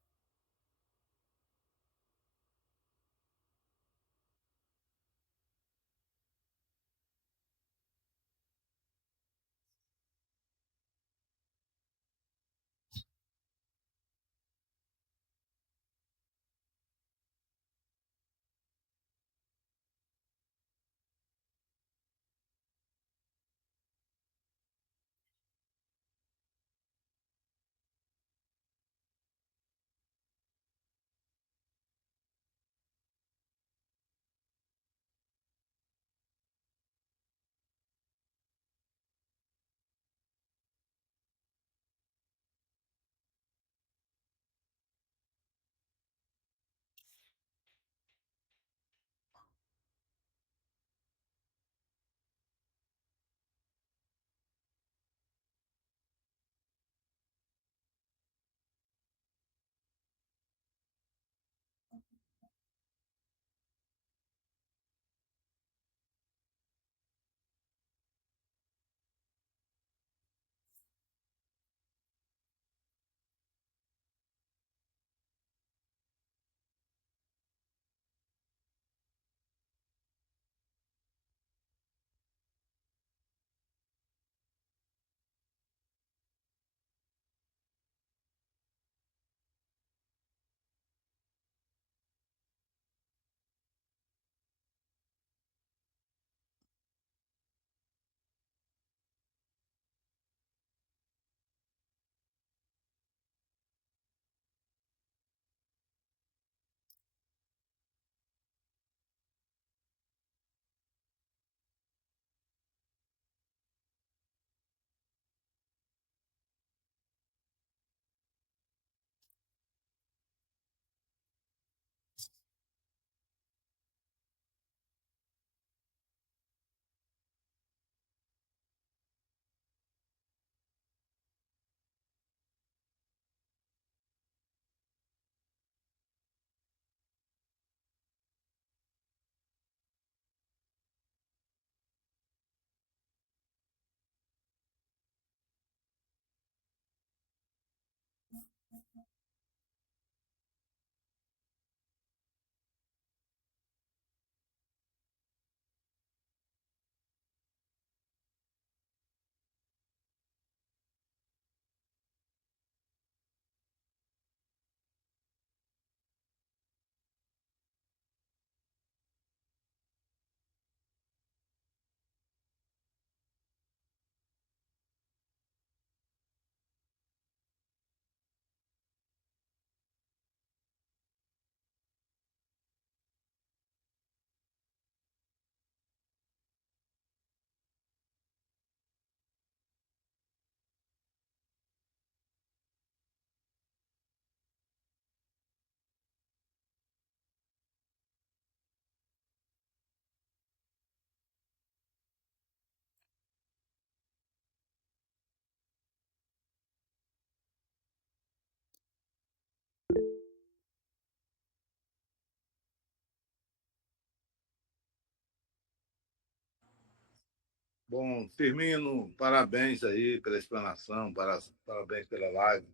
Bom, Firmino, parabéns aí pela explanação, parabéns pela live.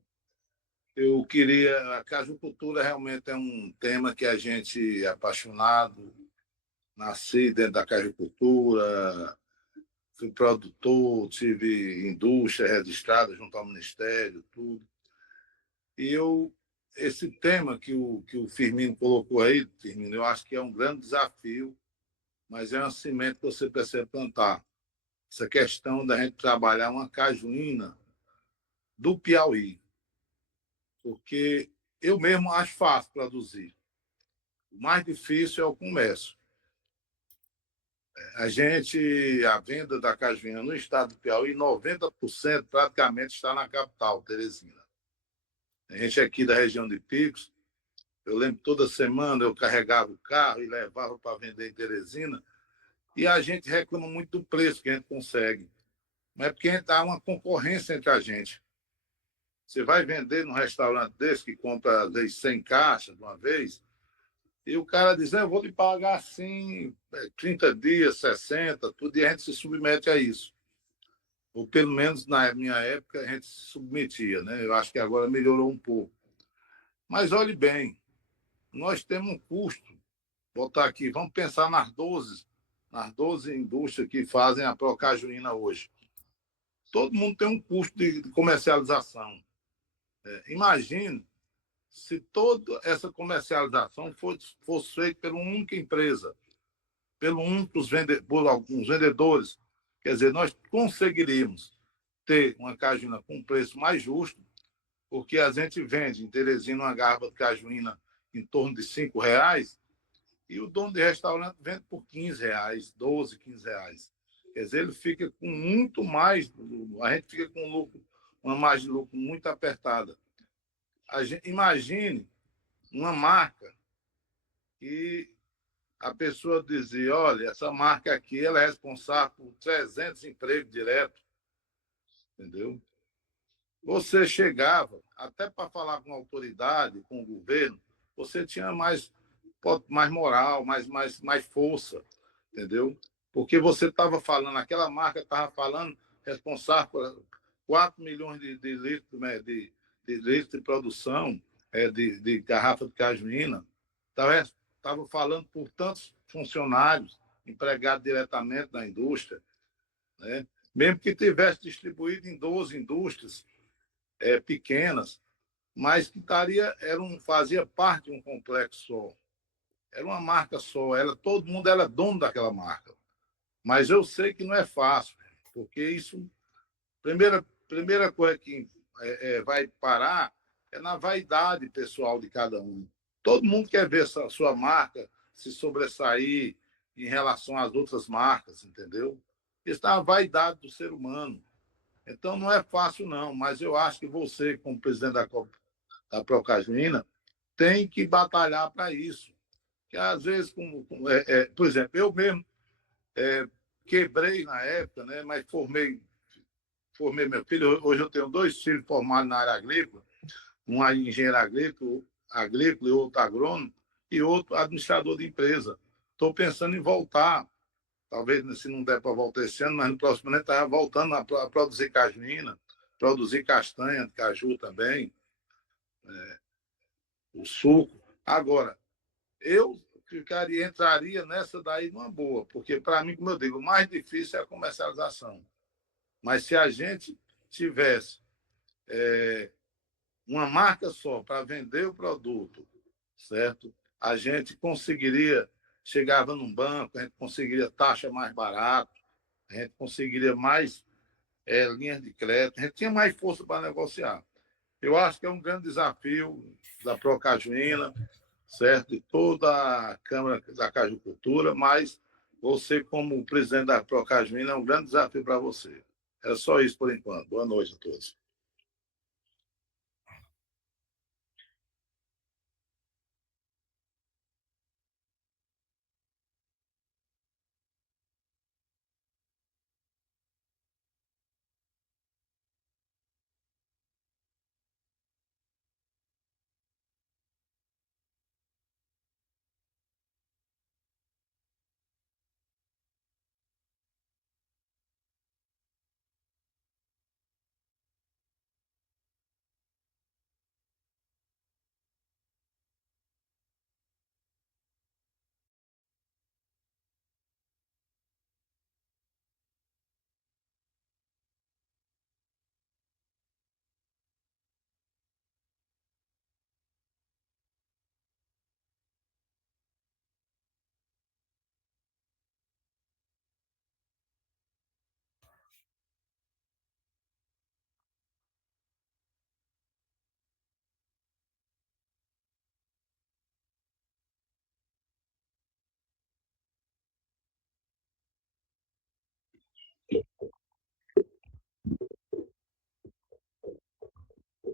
Eu queria. A casucultura realmente é um tema que a gente é apaixonado, nasci dentro da casucultura, fui produtor, tive indústria registrada junto ao Ministério, tudo. E esse tema que o Firmino colocou aí, Firmino, eu acho que é um grande desafio, mas é uma semente que você precisa plantar. Essa questão da gente trabalhar uma cajuína do Piauí, porque eu mesmo acho fácil produzir. O mais difícil é o comércio. A venda da cajuína no estado do Piauí, 90% praticamente está na capital, Teresina. A gente aqui da região de Picos, eu lembro toda semana eu carregava o carro e levava para vender em Teresina, e a gente reclama muito do preço que a gente consegue. Mas é porque há uma concorrência entre a gente. Você vai vender num restaurante desse que compra 100 caixas de uma vez, E o cara diz, eu vou lhe pagar assim, 30 dias, 60, tudo, e a gente se submete a isso. Ou pelo menos na minha época a gente se submetia, né? Eu acho que agora melhorou um pouco. Mas olhe bem, nós temos um custo. Vou botar aqui, vamos pensar nas doze indústrias que fazem a procajuína hoje. Todo mundo tem um custo de comercialização. Imagine se toda essa comercialização fosse feita por uma única empresa, por alguns vendedores. Quer dizer, nós conseguiríamos ter uma cajuína com um preço mais justo, porque a gente vende em Teresina uma garrafa de cajuína em torno de R$ 5, e o dono de restaurante vende por R$ 15, 12, R$ 15. Quer dizer, ele fica com muito mais, a gente fica com lucro, uma margem de lucro muito apertada. Imagine uma marca que a pessoa dizia, olha, essa marca aqui ela é responsável por 300 empregos diretos, entendeu? Você chegava, até para falar com a autoridade, com o governo, você tinha mais moral, mais força, entendeu? Porque você estava falando, aquela marca estava falando, responsável por 4 milhões de litros, né, de litros de produção, de garrafa de cajuína, estava falando por tantos funcionários empregados diretamente na indústria, né? Mesmo que tivesse distribuído em 12 indústrias pequenas, mas que fazia parte de um complexo só. Era uma marca só, todo mundo era dono daquela marca. Mas eu sei que não é fácil, porque isso, primeira coisa que vai parar é na vaidade pessoal de cada um. Todo mundo quer ver a sua marca se sobressair em relação às outras marcas, entendeu? Isso é a vaidade do ser humano. Então, não é fácil, não, mas eu acho que você, como presidente da Procajuína, tem que batalhar para isso. Que às vezes, por exemplo, eu mesmo quebrei na época, né, mas formei meu filho. Hoje eu tenho dois filhos formados na área agrícola, um engenheiro agrícola e outro agrônomo, e outro administrador de empresa. Estou pensando em voltar, talvez se não der para voltar esse ano, mas no próximo ano estava voltando a produzir cajuína, produzir castanha de caju também, o suco. Agora, eu entraria nessa daí numa boa, porque para mim, como eu digo, o mais difícil é a comercialização. Mas se a gente tivesse uma marca só para vender o produto, certo? A gente conseguiria, chegava num banco, a gente conseguiria taxa mais barata, a gente conseguiria mais linhas de crédito, a gente tinha mais força para negociar. Eu acho que é um grande desafio da Procajuína, certo? De toda a Câmara da Cajucultura, mas você, como presidente da Procajuína, é um grande desafio para você. É só isso por enquanto. Boa noite a todos.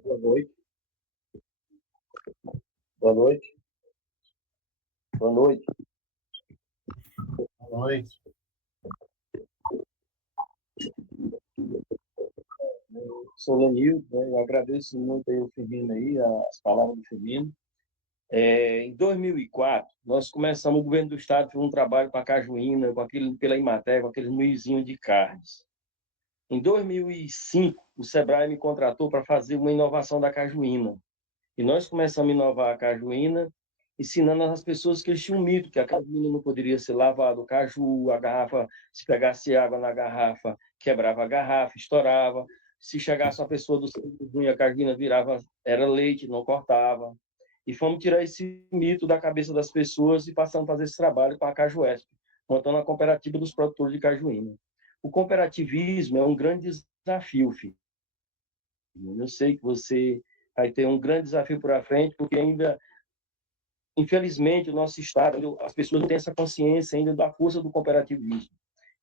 Boa noite. Boa noite. Boa noite. Boa noite. Eu sou Lenildo, né? Eu agradeço muito aí o Firmino aí, as palavras do Firmino. Em 2004, nós começamos, o governo do estado fez um trabalho com a cajuína, pela Imater, com aqueles moinhos de carnes. Em 2005, o Sebrae me contratou para fazer uma inovação da cajuína. E nós começamos a inovar a cajuína, ensinando às pessoas que eles tinham um mito, que a cajuína não poderia ser lavada, o caju, a garrafa, se pegasse água na garrafa, quebrava a garrafa, estourava. Se chegasse uma pessoa do sangue ruim, a cajuína virava, era leite, não cortava. E fomos tirar esse mito da cabeça das pessoas e passamos a fazer esse trabalho com a Cajuesp, montando a cooperativa dos produtores de cajuína. O cooperativismo é um grande desafio, filho. Eu sei que você vai ter um grande desafio por à frente, porque ainda, infelizmente, o nosso Estado, as pessoas não têm essa consciência ainda da força do cooperativismo.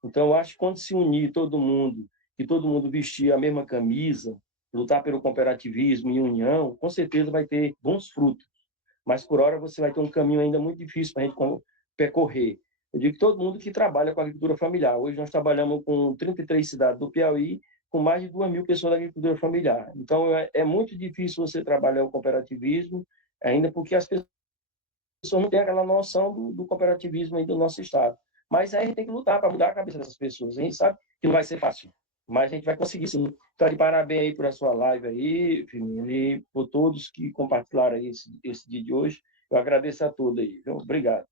Então, eu acho que quando se unir todo mundo, e todo mundo vestir a mesma camisa, lutar pelo cooperativismo e união, com certeza vai ter bons frutos. Mas, por hora, você vai ter um caminho ainda muito difícil para a gente percorrer. Eu digo que todo mundo que trabalha com agricultura familiar. Hoje nós trabalhamos com 33 cidades do Piauí, com mais de 2.000 pessoas da agricultura familiar. Então, é muito difícil você trabalhar o cooperativismo, ainda porque as pessoas não têm aquela noção do cooperativismo aí do nosso Estado. Mas aí a gente tem que lutar para mudar a cabeça dessas pessoas. A gente sabe que não vai ser fácil, mas a gente vai conseguir sim. Então, de parabéns aí por a sua live aí, Firmino, e por todos que compartilharam aí esse dia de hoje. Eu agradeço a todos aí, viu? Obrigado.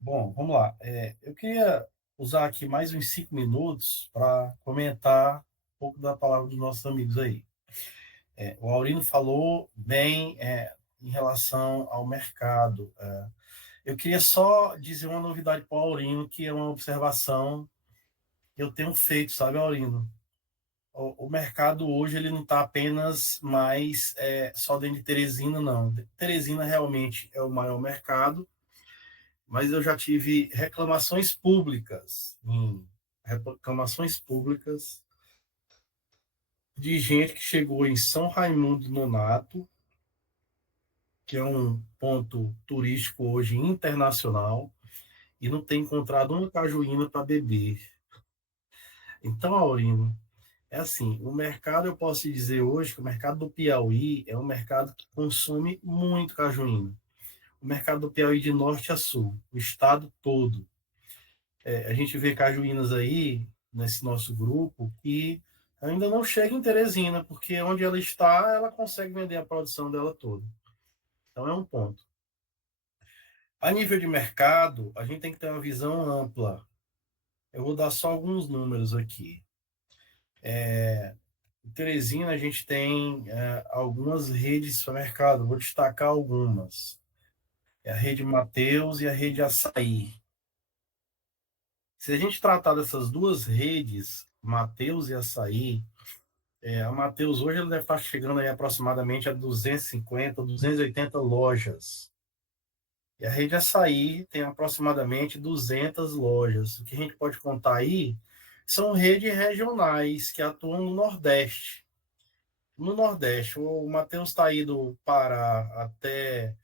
Bom, vamos lá. Eu queria usar aqui mais uns 5 minutos para comentar um pouco da palavra dos nossos amigos aí. O Aurino falou bem em relação ao mercado. Eu queria só dizer uma novidade para o Aurino, que é uma observação que eu tenho feito, sabe, Aurino? O mercado hoje ele não está apenas mais só dentro de Teresina, não. Teresina realmente é o maior mercado, mas eu já tive reclamações públicas de gente que chegou em São Raimundo Nonato, que é um ponto turístico hoje internacional, e não tem encontrado uma cajuína para beber. Então, Aurino, é assim, o mercado, eu posso te dizer hoje que o mercado do Piauí é um mercado que consome muito cajuína. O mercado do Piauí de norte a sul, o estado todo. A gente vê cajuínas aí, nesse nosso grupo, que ainda não chega em Teresina, porque onde ela está, ela consegue vender a produção dela toda. Então é um ponto. A nível de mercado, a gente tem que ter uma visão ampla. Eu vou dar só alguns números aqui. Em Teresina, a gente tem algumas redes de supermercado, vou destacar algumas. É a rede Mateus e a rede Açaí. Se a gente tratar dessas duas redes, Mateus e Açaí, a Mateus hoje ele deve estar chegando aí aproximadamente a 250, 280 lojas. E a rede Açaí tem aproximadamente 200 lojas. O que a gente pode contar aí são redes regionais que atuam no Nordeste. No Nordeste, o Matheus está aí do Pará até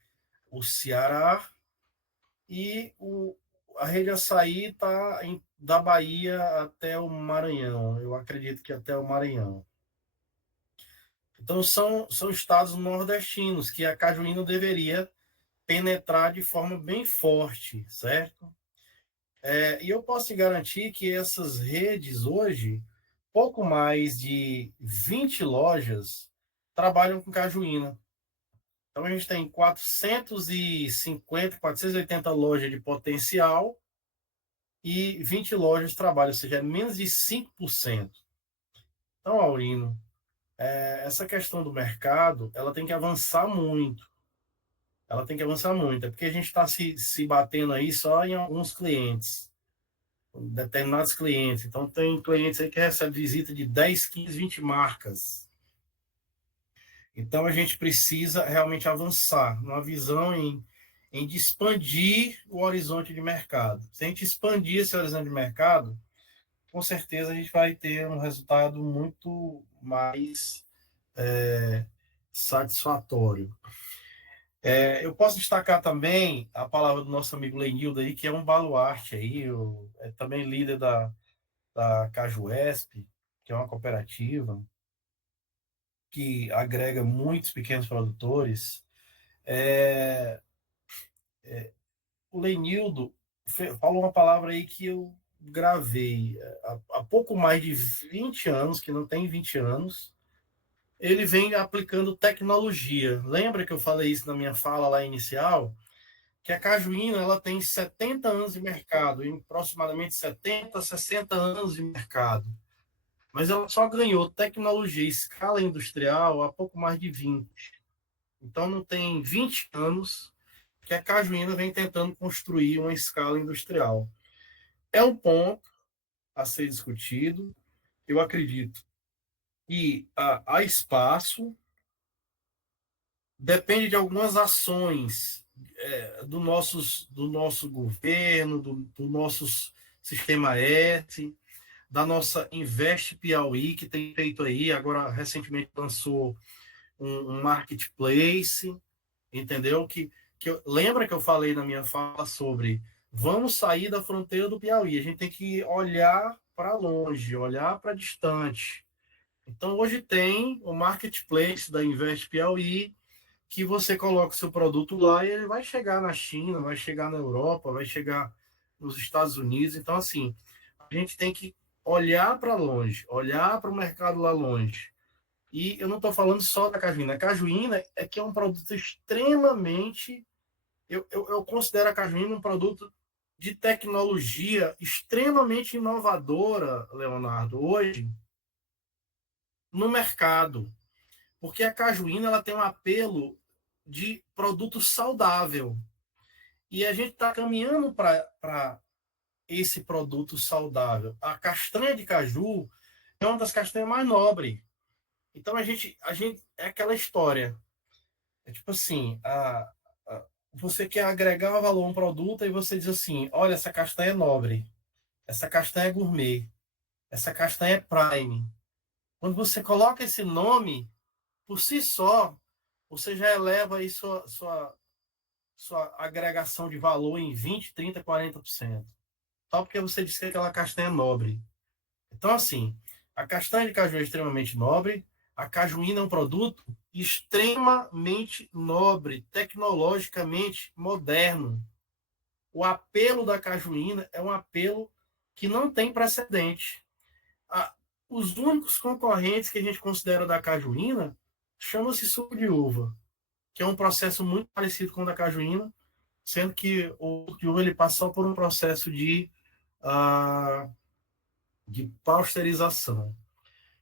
o Ceará e a rede Açaí está da Bahia até o Maranhão. Eu acredito que até o Maranhão. Então, são estados nordestinos que a Cajuína deveria penetrar de forma bem forte, certo? E eu posso te garantir que essas redes hoje, pouco mais de 20 lojas trabalham com cajuína. Então a gente tem 450, 480 lojas de potencial e 20 lojas trabalham, ou seja, é menos de 5%. Então, Aurino, essa questão do mercado, ela tem que avançar muito. Ela tem que avançar muito, é porque a gente está se batendo aí só em alguns clientes. Determinados clientes. Então, tem clientes aí que recebem visita de 10, 15, 20 marcas. Então, a gente precisa realmente avançar numa visão em de expandir o horizonte de mercado. Se a gente expandir esse horizonte de mercado, com certeza a gente vai ter um resultado muito mais satisfatório. Eu posso destacar também a palavra do nosso amigo Lenildo aí, que é um baluarte aí, é também líder da Cajuesp, que é uma cooperativa que agrega muitos pequenos produtores. É, o Lenildo falou uma palavra aí que eu gravei há pouco mais de 20 anos, que não tem 20 anos, ele vem aplicando tecnologia. Lembra que eu falei isso na minha fala lá inicial? Que a cajuína ela tem 70 anos de mercado, em aproximadamente 70, 60 anos de mercado. Mas ela só ganhou tecnologia e escala industrial há pouco mais de 20. Então, não tem 20 anos que a Cajuína vem tentando construir uma escala industrial. É um ponto a ser discutido. Eu acredito que há espaço, depende de algumas ações do nosso governo, do nosso sistema S, da nossa Invest Piauí, que tem feito aí, agora recentemente lançou um marketplace, entendeu? Lembra que eu falei na minha fala sobre vamos sair da fronteira do Piauí, a gente tem que olhar para longe, olhar para distante. Então, hoje tem o marketplace da Invest Piauí, que você coloca o seu produto lá e ele vai chegar na China, vai chegar na Europa, vai chegar nos Estados Unidos. Então, assim, a gente tem que olhar para longe, olhar para o mercado lá longe. E eu não estou falando só da cajuína. A cajuína é que é um produto extremamente. Eu considero a cajuína um produto de tecnologia extremamente inovadora, Leonardo, hoje, no mercado. Porque a cajuína ela tem um apelo de produto saudável. E a gente está caminhando para esse produto saudável. A castanha de caju é uma das castanhas mais nobres. Então a gente é aquela história. É tipo assim, você quer agregar valor a um produto e você diz assim, olha, essa castanha é nobre, essa castanha é gourmet, essa castanha é prime. Quando você coloca esse nome, por si só, você já eleva aí sua agregação de valor em 20, 30, 40%. Só porque você disse que aquela castanha é nobre. Então, assim, a castanha de caju é extremamente nobre, a cajuína é um produto extremamente nobre, tecnologicamente moderno. O apelo da cajuína é um apelo que não tem precedente. Os únicos concorrentes que a gente considera da cajuína chama-se suco de uva, que é um processo muito parecido com o da cajuína, sendo que o suco de uva ele passa só por um processo uh, de pasteurização,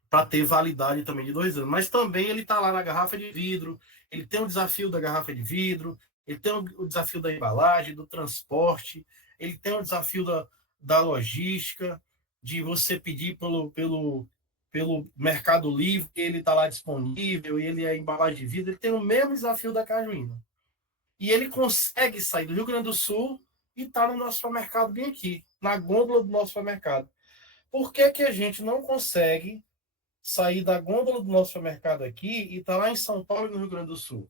para ter validade também de 2 anos. Mas também ele está lá na garrafa de vidro, ele tem o desafio da garrafa de vidro, ele tem o desafio da embalagem, do transporte, ele tem o desafio da logística, de você pedir pelo Mercado Livre, ele está lá disponível, ele é embalagem de vidro, ele tem o mesmo desafio da cajuína. E ele consegue sair do Rio Grande do Sul e está no nosso supermercado bem aqui, na gôndola do nosso supermercado. Por que, que a gente não consegue sair da gôndola do nosso supermercado aqui e está lá em São Paulo e no Rio Grande do Sul?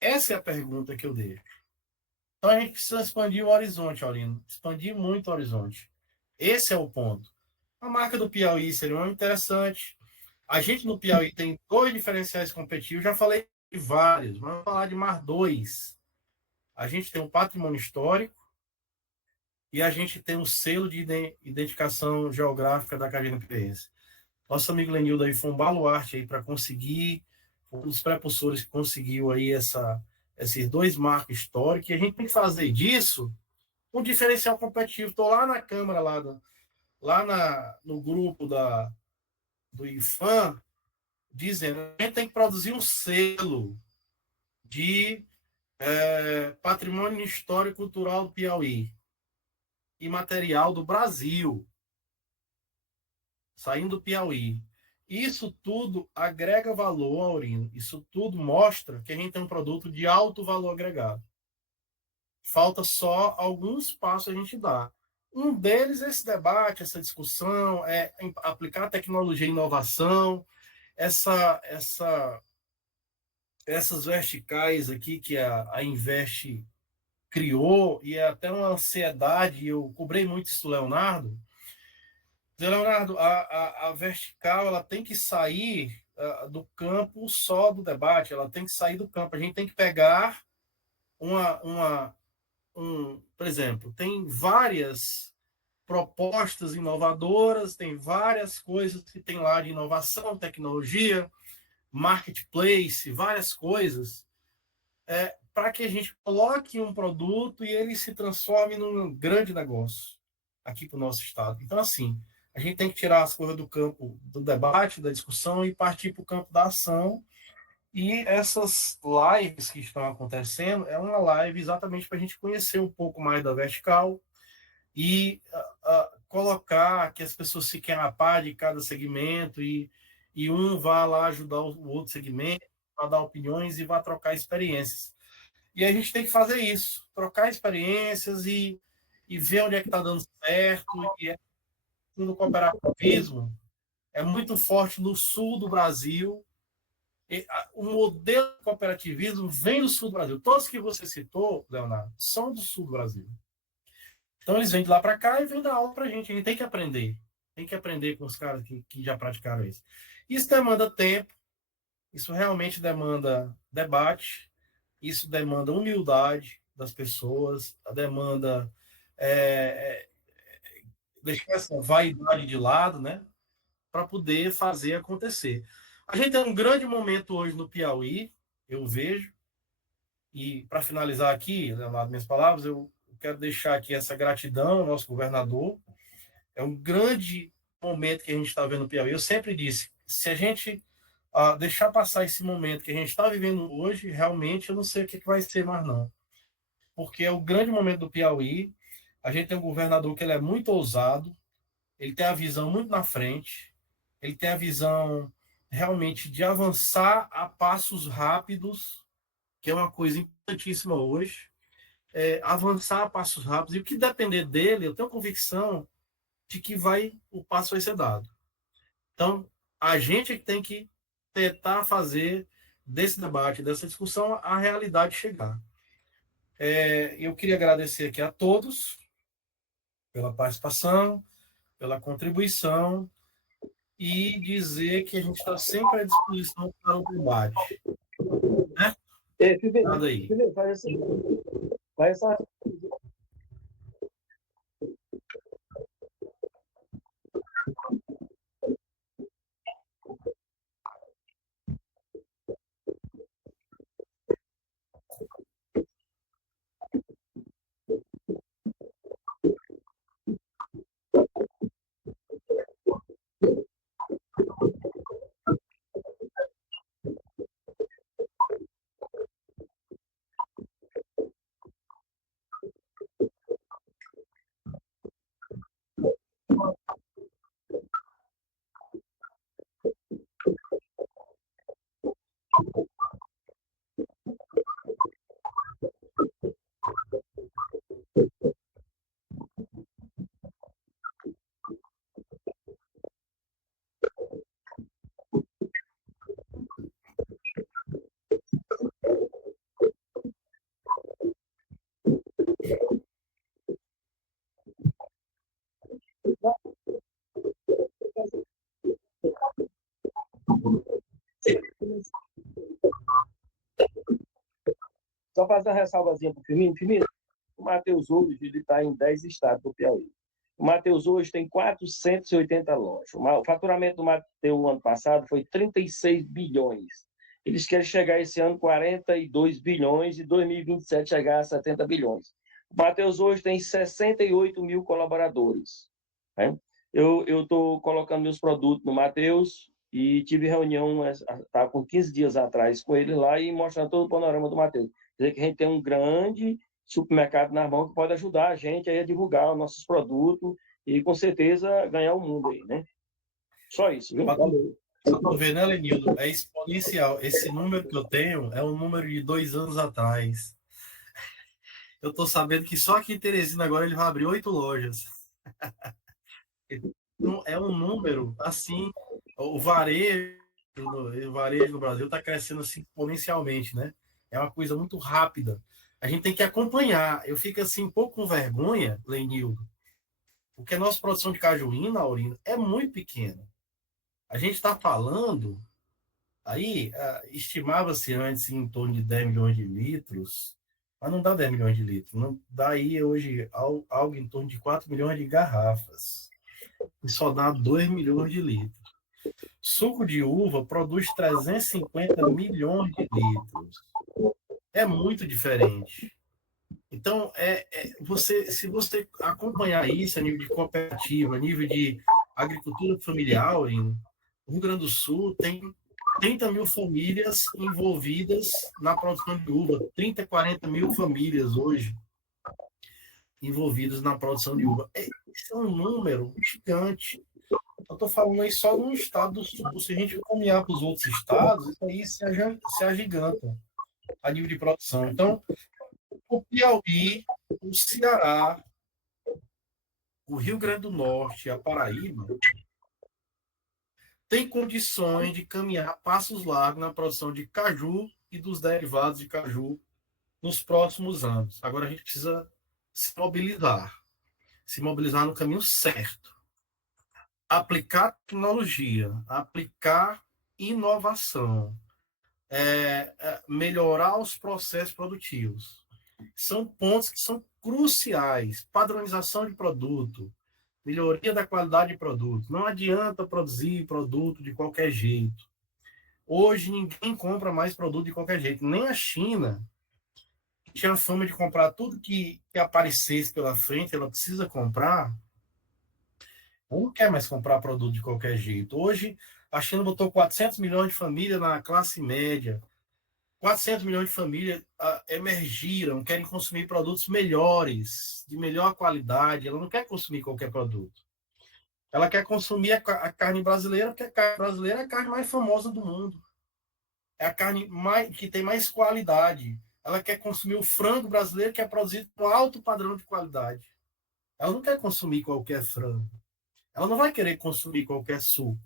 Essa é a pergunta que eu deixo. Então a gente precisa expandir o horizonte, Aurino. Expandir muito o horizonte. Esse é o ponto. A marca do Piauí seria muito interessante. A gente no Piauí tem dois diferenciais competitivos. Já falei de vários, mas vamos falar de mais dois. A gente tem um patrimônio histórico e a gente tem um selo de identificação geográfica da Cajina-Piauiense. Nosso amigo Lenildo aí foi um baluarte aí para conseguir, um dos prepulsores que conseguiu aí esses dois marcos históricos, e a gente tem que fazer disso um diferencial competitivo. Estou lá na Câmara, no grupo do IFAM, dizendo que a gente tem que produzir um selo de patrimônio histórico e cultural do Piauí e material do Brasil, saindo do Piauí. Isso tudo agrega valor, Aurino. Isso tudo mostra que a gente tem um produto de alto valor agregado. Falta só alguns passos a gente dar. Um deles é esse debate, essa discussão, é aplicar tecnologia e inovação, essas verticais aqui que a Invest criou, e é até uma ansiedade, eu cobrei muito isso do Leonardo. Leonardo, a vertical ela tem que sair do campo só do debate, ela tem que sair do campo. A gente tem que pegar por exemplo, tem várias propostas inovadoras, tem várias coisas que tem lá de inovação, tecnologia, marketplace, várias coisas, para que a gente coloque um produto e ele se transforme num grande negócio aqui para o nosso estado. Então, assim, a gente tem que tirar as coisas do campo do debate, da discussão e partir para o campo da ação. E essas lives que estão acontecendo é uma live exatamente para a gente conhecer um pouco mais da vertical e colocar que as pessoas fiquem a par de cada segmento e um vá lá ajudar o outro segmento, a dar opiniões e vá trocar experiências. E a gente tem que fazer isso, trocar experiências e ver onde é que está dando certo. E no cooperativismo é muito forte no sul do Brasil. O modelo de cooperativismo vem do sul do Brasil. Todos que você citou, Leonardo, são do sul do Brasil. Então eles vêm de lá para cá e vêm dar aula para a gente. A gente tem que aprender. Tem que aprender com os caras que já praticaram isso. Isso demanda tempo, isso realmente demanda debate, isso demanda humildade das pessoas, demanda deixar essa vaidade de lado, né? Para poder fazer acontecer. A gente tem um grande momento hoje no Piauí, eu vejo, e para finalizar aqui, Leonardo, minhas palavras, eu quero deixar aqui essa gratidão ao nosso governador. É um grande momento que a gente está vendo no Piauí. Eu sempre disse, se a gente deixar passar esse momento que a gente está vivendo hoje, realmente eu não sei o que vai ser mais não. Porque é o grande momento do Piauí. A gente tem um governador que ele é muito ousado, ele tem a visão muito na frente, ele tem a visão realmente de avançar a passos rápidos, que é uma coisa importantíssima hoje, avançar a passos rápidos, e o que depender dele, eu tenho convicção de que o passo vai ser dado. Então, a gente tem que tentar fazer desse debate, dessa discussão, a realidade chegar. Eu queria agradecer aqui a todos pela participação, pela contribuição, e dizer que a gente está sempre à disposição para o debate. Né? Nada aí. Faz essa só fazer uma ressalvazinha para o Firmino. Firmino, o Matheus hoje está em 10 estados do Piauí. O Matheus hoje tem 480 lojas. O faturamento do Matheus ano passado foi 36 bilhões. Eles querem chegar esse ano 42 bilhões e 2027 chegar a 70 bilhões. O Matheus hoje tem 68 mil colaboradores. Né? Eu estou colocando meus produtos no Matheus e tive reunião tá, com 15 dias atrás com ele lá e mostrando todo o panorama do Matheus. Quer dizer que a gente tem um grande supermercado na mão que pode ajudar a gente a divulgar os nossos produtos e, com certeza, ganhar o mundo aí, né? Só isso, viu? Valeu. Para tu ver, né, Lenildo? É exponencial. Esse número que eu tenho é um número de 2 anos atrás. Eu estou sabendo que só aqui em Teresina agora ele vai abrir 8 lojas. É um número, assim, o varejo no Brasil está crescendo assim, exponencialmente, né? É uma coisa muito rápida. A gente tem que acompanhar. Eu fico assim, um pouco com vergonha, Lenildo, porque a nossa produção de cajuína, Aurino, é muito pequena. A gente está falando, aí, estimava-se antes em torno de 10 milhões de litros, mas não dá 10 milhões de litros. Não, dá aí hoje algo em torno de 4 milhões de garrafas. E só dá 2 milhões de litros. Suco de uva produz 350 milhões de litros. É muito diferente. Então, se você acompanhar isso a nível de cooperativa, a nível de agricultura familiar, o Rio Grande do Sul tem 30 mil famílias envolvidas na produção de uva. 30, 40 mil famílias hoje envolvidas na produção de uva. Esse é um número gigante. Eu estou falando aí só no estado do Sul. Se a gente caminhar para os outros estados, isso aí se agiganta a nível de produção. Então, o Piauí, o Ceará, o Rio Grande do Norte e a Paraíba têm condições de caminhar passos largos na produção de caju e dos derivados de caju nos próximos anos. Agora a gente precisa se mobilizar no caminho certo, aplicar tecnologia, aplicar inovação, melhorar os processos produtivos. São pontos que são cruciais. Padronização de produto, melhoria da qualidade de produto. Não adianta produzir produto de qualquer jeito. Hoje ninguém compra mais produto de qualquer jeito. Nem a China, que tinha fama de comprar tudo que aparecesse pela frente, ela precisa comprar. Não quer mais comprar produto de qualquer jeito. Hoje, a China botou 400 milhões de famílias na classe média. 400 milhões de famílias emergiram, querem consumir produtos melhores, de melhor qualidade. Ela não quer consumir qualquer produto. Ela quer consumir a carne brasileira, porque a carne brasileira é a carne mais famosa do mundo. É a carne que tem mais qualidade. Ela quer consumir o frango brasileiro, que é produzido com alto padrão de qualidade. Ela não quer consumir qualquer frango. Ela não vai querer consumir qualquer suco.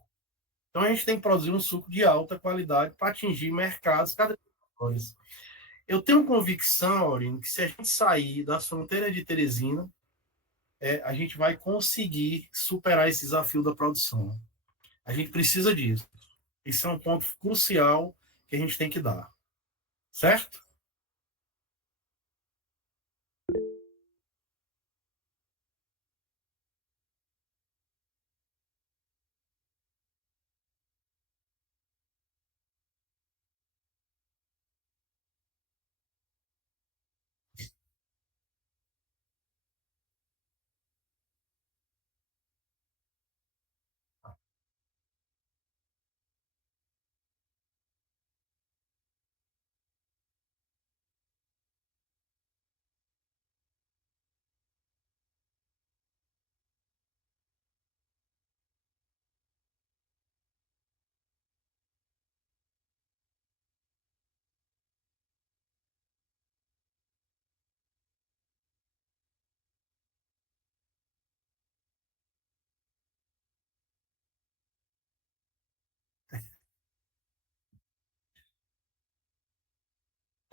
Então a gente tem que produzir um suco de alta qualidade para atingir mercados cada vez maiores. Eu tenho convicção, Aurino, que se a gente sair das fronteiras de Teresina, a gente vai conseguir superar esse desafio da produção. A gente precisa disso. Isso é um ponto crucial que a gente tem que dar. Certo?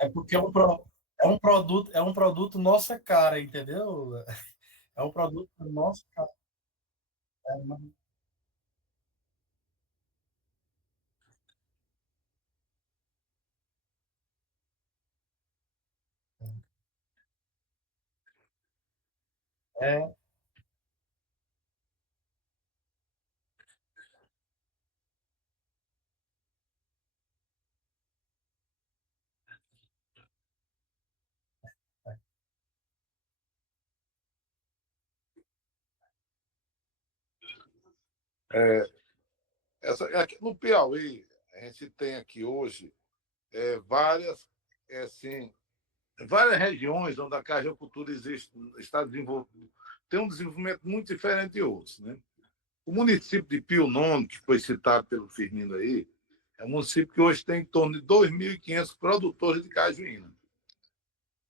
É porque é um produto nossa cara, entendeu? É um produto nossa cara. É, No Piauí, a gente tem aqui hoje várias, assim, várias regiões onde a cajeicultura existe, está desenvolvendo, tem um desenvolvimento muito diferente de outros, né? O município de Pio Nono, que foi citado pelo Firmino aí, é um município que hoje tem em torno de 2.500 produtores de cajuína.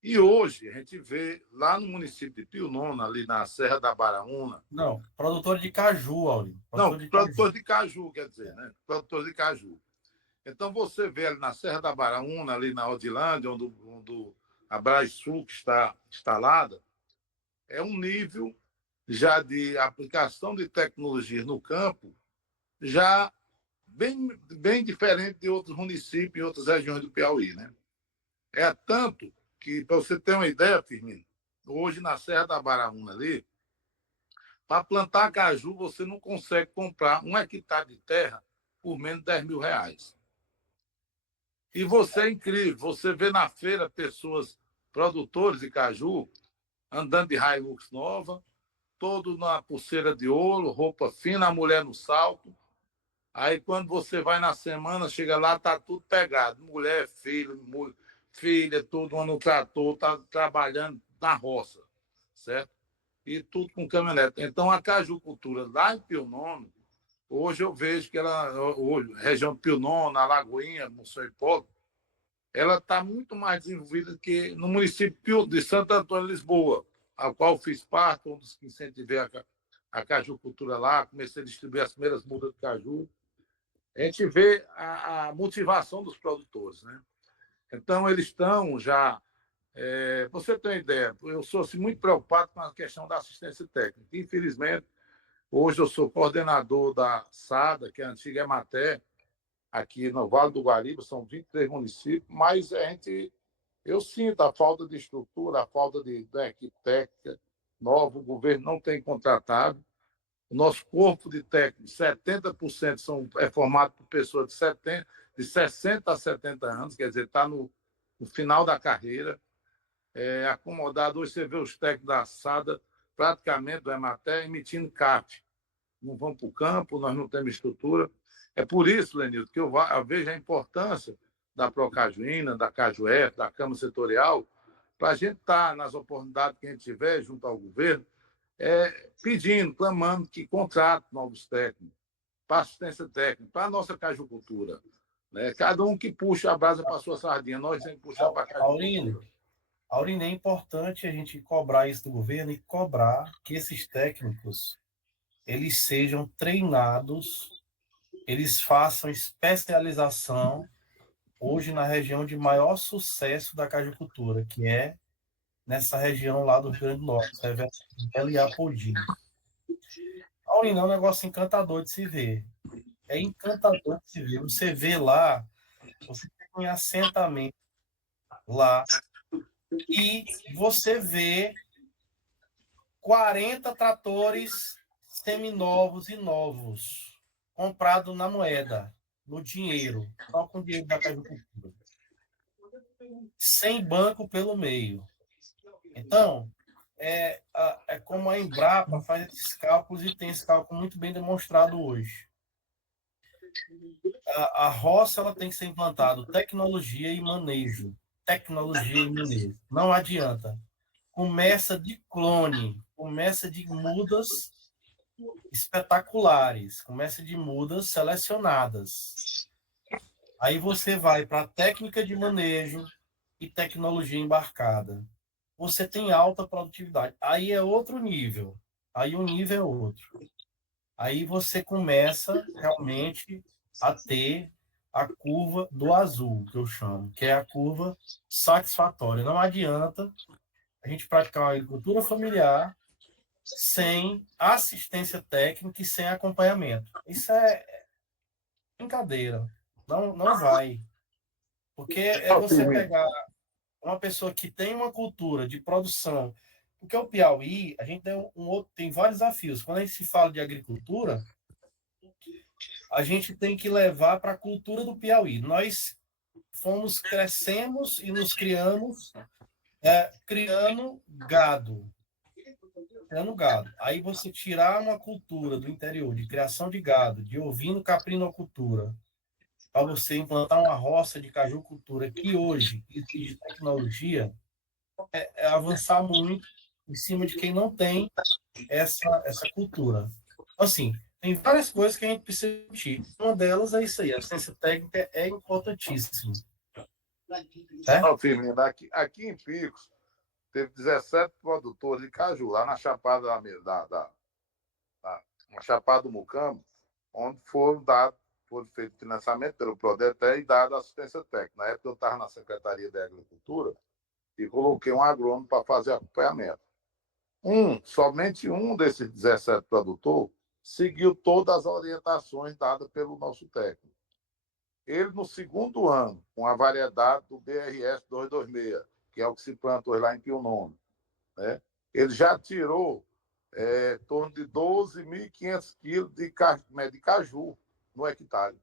E hoje a gente vê lá no município de Pio Nono, ali na Serra da Baraúna. não, produtor de caju, Aulinho. Não, Produtor de caju. produtores de caju, quer dizer, né? Produtores de caju. Então você vê ali na Serra da Baraúna, ali na Odilândia, onde a Brasul que está instalada, é um nível já de aplicação de tecnologias no campo, já bem diferente de outros municípios e outras regiões do Piauí, né? É tanto que, para você ter uma ideia, Firmino, hoje na Serra da Baraúna ali, para plantar caju, você não consegue comprar 1 hectare de terra por menos de R$ 10.000. E você é incrível, você vê na feira pessoas, produtores de caju, andando de Hilux nova, todo na pulseira de ouro, roupa fina, a mulher no salto. Aí quando você vai na semana, chega lá, tá tudo pegado. Mulher, filha, todo no trator, tá trabalhando na roça, certo? E tudo com caminhonete. Então a cajucultura lá em Pio Nono, hoje eu vejo que ela, hoje, região de Pio Nono, Alagoinha, Monção Hipólito, ela está muito mais desenvolvida que no município de Santo Antônio, Lisboa, ao qual fiz parte, um dos que incentivei a cajucultura lá, comecei a distribuir as primeiras mudas de caju. A gente vê a motivação dos produtores, né? Então, eles estão já. Você tem uma ideia, eu sou assim, muito preocupado com a questão da assistência técnica. Infelizmente, hoje eu sou coordenador da SADA, que é a antiga Emater, aqui no Vale do Guariba, são 23 municípios, mas eu sinto a falta de estrutura, a falta da equipe técnica nova, o governo não tem contratado. O nosso corpo de técnicos, 70% é formado por pessoas de 60 a 70 anos, quer dizer, está no final da carreira, acomodado. Hoje você vê os técnicos da SADA, praticamente do Emater, emitindo CAF. Não vão para o campo, nós não temos estrutura. É por isso, Lenildo, que eu vejo a importância da Procajuína, da Cajué, da Câmara Setorial, para a gente estar nas oportunidades que a gente tiver junto ao governo, pedindo, clamando que contrate novos técnicos, para assistência técnica, para a nossa cajucultura. Né? Cada um que puxa a brasa para a sua sardinha, nós temos que puxar para a cajucultura. Aurino, é importante a gente cobrar isso do governo e cobrar que esses técnicos eles sejam treinados, eles façam especialização hoje na região de maior sucesso da cajucultura, que é nessa região lá do Rio Grande do Norte, Vela e Apodi. Aurino, é um negócio encantador de se ver. É encantador de se ver. Você vê lá, você tem um assentamento lá, e você vê 40 tratores seminovos e novos, comprados na moeda, no dinheiro, só com dinheiro da cajucultura. Sem banco pelo meio. Então, é como a Embrapa faz esses cálculos e tem esse cálculo muito bem demonstrado hoje. A roça ela tem que ser implantado tecnologia e manejo. Tecnologia e manejo. Não adianta. Começa de clone, começa de mudas espetaculares, começa de mudas selecionadas. Aí você vai para técnica de manejo e tecnologia embarcada. Você tem alta produtividade. Aí é outro nível. Aí o nível é outro. Aí você começa realmente a ter a curva do azul, que eu chamo, que é a curva satisfatória. Não adianta a gente praticar uma agricultura familiar sem assistência técnica e sem acompanhamento. Isso é brincadeira. Não vai. Porque é você pegar uma pessoa que tem uma cultura de produção Porque o Piauí, a gente tem vários desafios. Quando a gente se fala de agricultura, a gente tem que levar para a cultura do Piauí. Nós crescemos e nos criamos criando gado. Criando gado. Aí você tirar uma cultura do interior de criação de gado, de ovino caprinocultura, para você implantar uma roça de cajucultura que hoje exige tecnologia, é avançar muito em cima de quem não tem essa cultura. Assim, tem várias coisas que a gente precisa discutir. Uma delas é isso aí, a ciência técnica é importantíssima. Não, Firmino, aqui em Picos, teve 17 produtores de caju, lá na Chapada na Chapada do Mucamo, onde foi feito financiamento pelo Prodete e dado assistência técnica. Na época eu estava na Secretaria da Agricultura e coloquei um agrônomo para fazer acompanhamento. Somente um desses 17 produtores seguiu todas as orientações dadas pelo nosso técnico. Ele, no segundo ano, com a variedade do BRS 226, que é o que se planta hoje lá em Pio Nono, né? Ele já tirou em torno de 12.500 quilos de caju no hectare.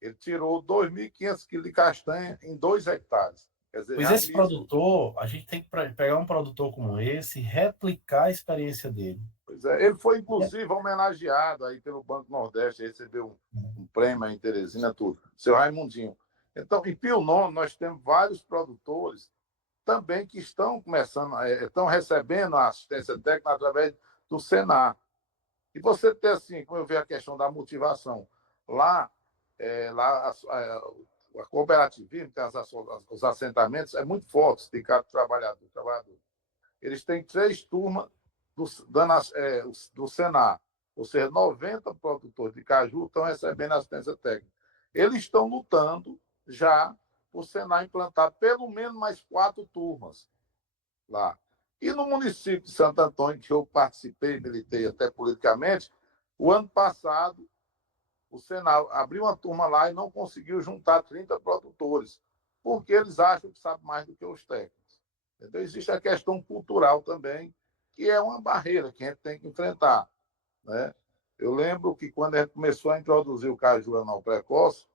Ele tirou 2.500 quilos de castanha em 2 hectares. Quer dizer, Pois esse produtor, a gente tem que pegar um produtor como esse e replicar a experiência dele. Pois é, ele foi, inclusive, homenageado aí pelo Banco Nordeste, recebeu um prêmio em Teresina, tudo. Seu Raimundinho. Então, em Pio Nono, nós temos vários produtores também que estão estão recebendo a assistência técnica através do Senar. E você ter, assim, como eu vi a questão da motivação, lá a cooperativismo, tem os assentamentos, é muito forte o sindicato trabalhador. Eles têm 3 turmas do Senar, ou seja, 90 produtores de caju estão recebendo assistência técnica. Eles estão lutando já por Senar implantar pelo menos mais 4 turmas lá. E no município de Santo Antônio, que eu participei, militei até politicamente, o ano passado, o Senar abriu uma turma lá e não conseguiu juntar 30 produtores, porque eles acham que sabem mais do que os técnicos. Então, existe a questão cultural também, que é uma barreira que a gente tem que enfrentar, né? Eu lembro que quando a gente começou a introduzir o caju anal precoce,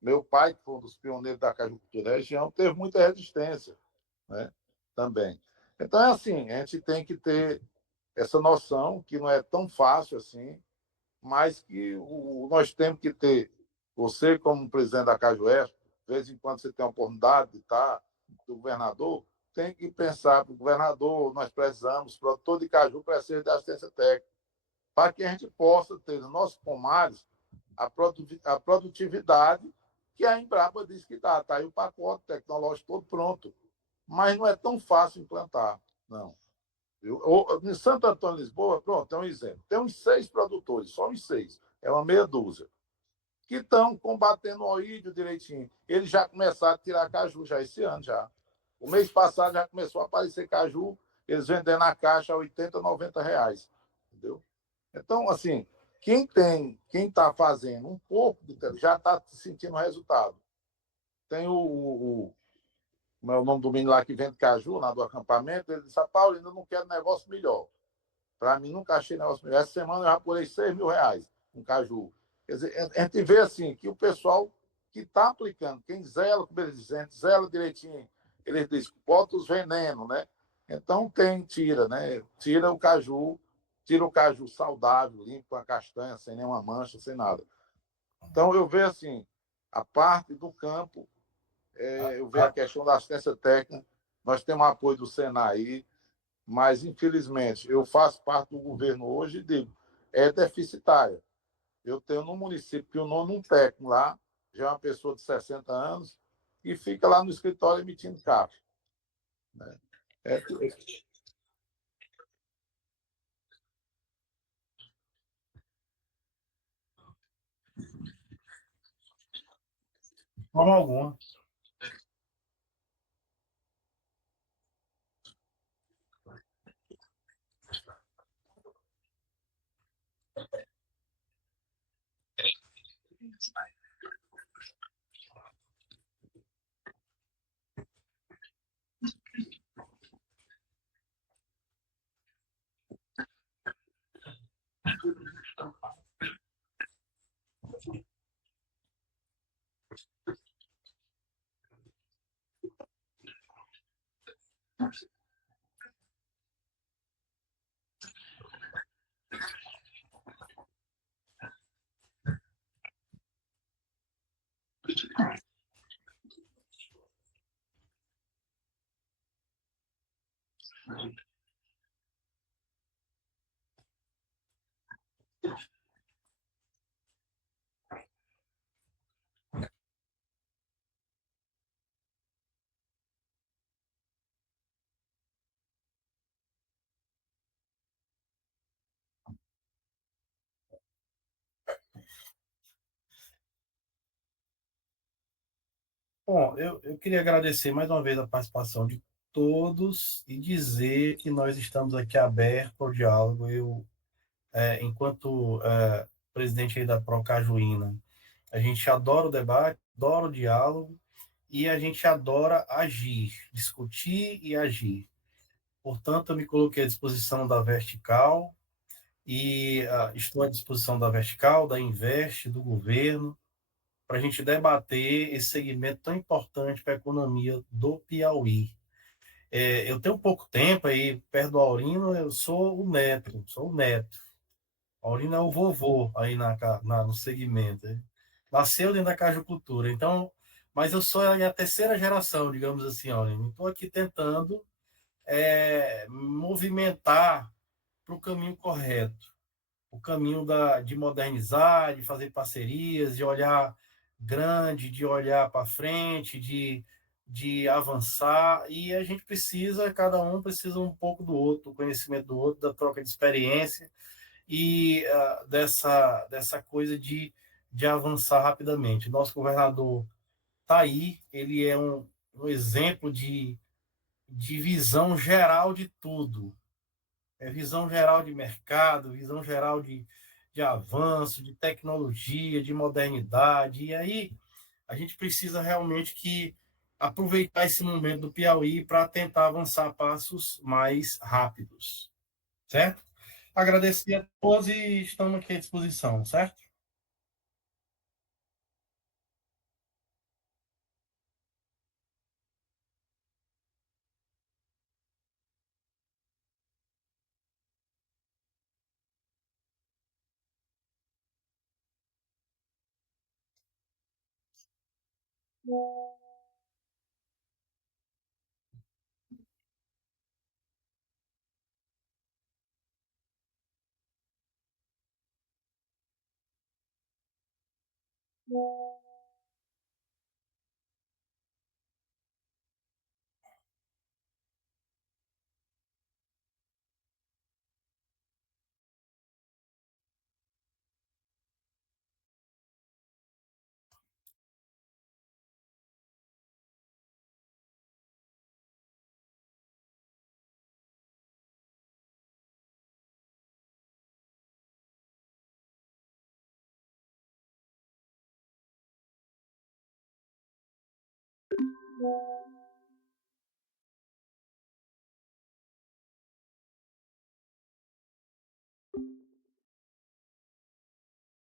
meu pai, que foi um dos pioneiros da cajucultura da região, teve muita resistência, né? Também. Então, é assim, a gente tem que ter essa noção que não é tão fácil assim, mas que nós temos que ter, você como presidente da Cajueste, de vez em quando você tem a oportunidade de estar do governador, tem que pensar para o governador, nós precisamos, o produtor de caju precisa de assistência técnica, para que a gente possa ter nos nossos pomares a produtividade que a Embrapa diz que dá. Está aí o pacote tecnológico todo pronto. Mas não é tão fácil implantar, não. Em Santo Antônio, Lisboa, pronto, é um exemplo. Tem uns 6 produtores, só uns 6, é uma meia dúzia, que estão combatendo o oídio direitinho. Eles já começaram a tirar caju, já esse ano, já. O mês passado já começou a aparecer caju, eles vendendo na caixa a 80, 90 reais. Entendeu? Então, assim, quem está fazendo um pouco já está sentindo o resultado. Tem como é o nome do menino lá que vende caju, lá do acampamento, ele disse, Paulo, ainda não quero negócio melhor. Para mim, nunca achei negócio melhor. Essa semana eu já apurei 6 mil reais um caju. Quer dizer, a gente vê assim, que o pessoal que está aplicando, quem zela, como eles dizem, zela direitinho, eles dizem, bota os venenos, né? Então tira, né? Tira o caju saudável, limpo, com a castanha, sem nenhuma mancha, sem nada. Então eu vejo assim, a parte do campo, eu vejo a questão da assistência técnica, nós temos apoio do Senai aí, mas, infelizmente, eu faço parte do governo hoje e digo, é deficitária. Eu tenho no município um técnico lá, já é uma pessoa de 60 anos, e fica lá no escritório emitindo CAP. Né? Forma alguma. Bom, eu queria agradecer mais uma vez a participação de todos e dizer que nós estamos aqui abertos ao diálogo. Enquanto presidente aí da Procajuína, a gente adora o debate, adora o diálogo e a gente adora agir, discutir e agir. Portanto, eu me coloquei à disposição da Vertical e estou à disposição da Vertical, da Invest, do governo, para a gente debater esse segmento tão importante para a economia do Piauí. Eu tenho pouco tempo aí, perto do Aurino, eu sou o neto, sou o neto. Aurino é o vovô aí no segmento. Né? Nasceu dentro da cajucultura. Então, mas eu sou a terceira geração, digamos assim, Aurino. Estou aqui tentando movimentar para o caminho correto. O caminho de modernizar, de fazer parcerias, de olhar grande, de olhar para frente, de avançar. E a gente precisa, cada um precisa um pouco do outro, do conhecimento do outro, da troca de experiência e dessa coisa de avançar rapidamente. Nosso governador está aí, ele é um exemplo de visão geral de tudo. Visão geral de mercado, visão geral de avanço, de tecnologia, de modernidade. E aí a gente precisa realmente aproveitar esse momento do Piauí para tentar avançar passos mais rápidos, certo? Agradecer a todos e estamos aqui à disposição, certo?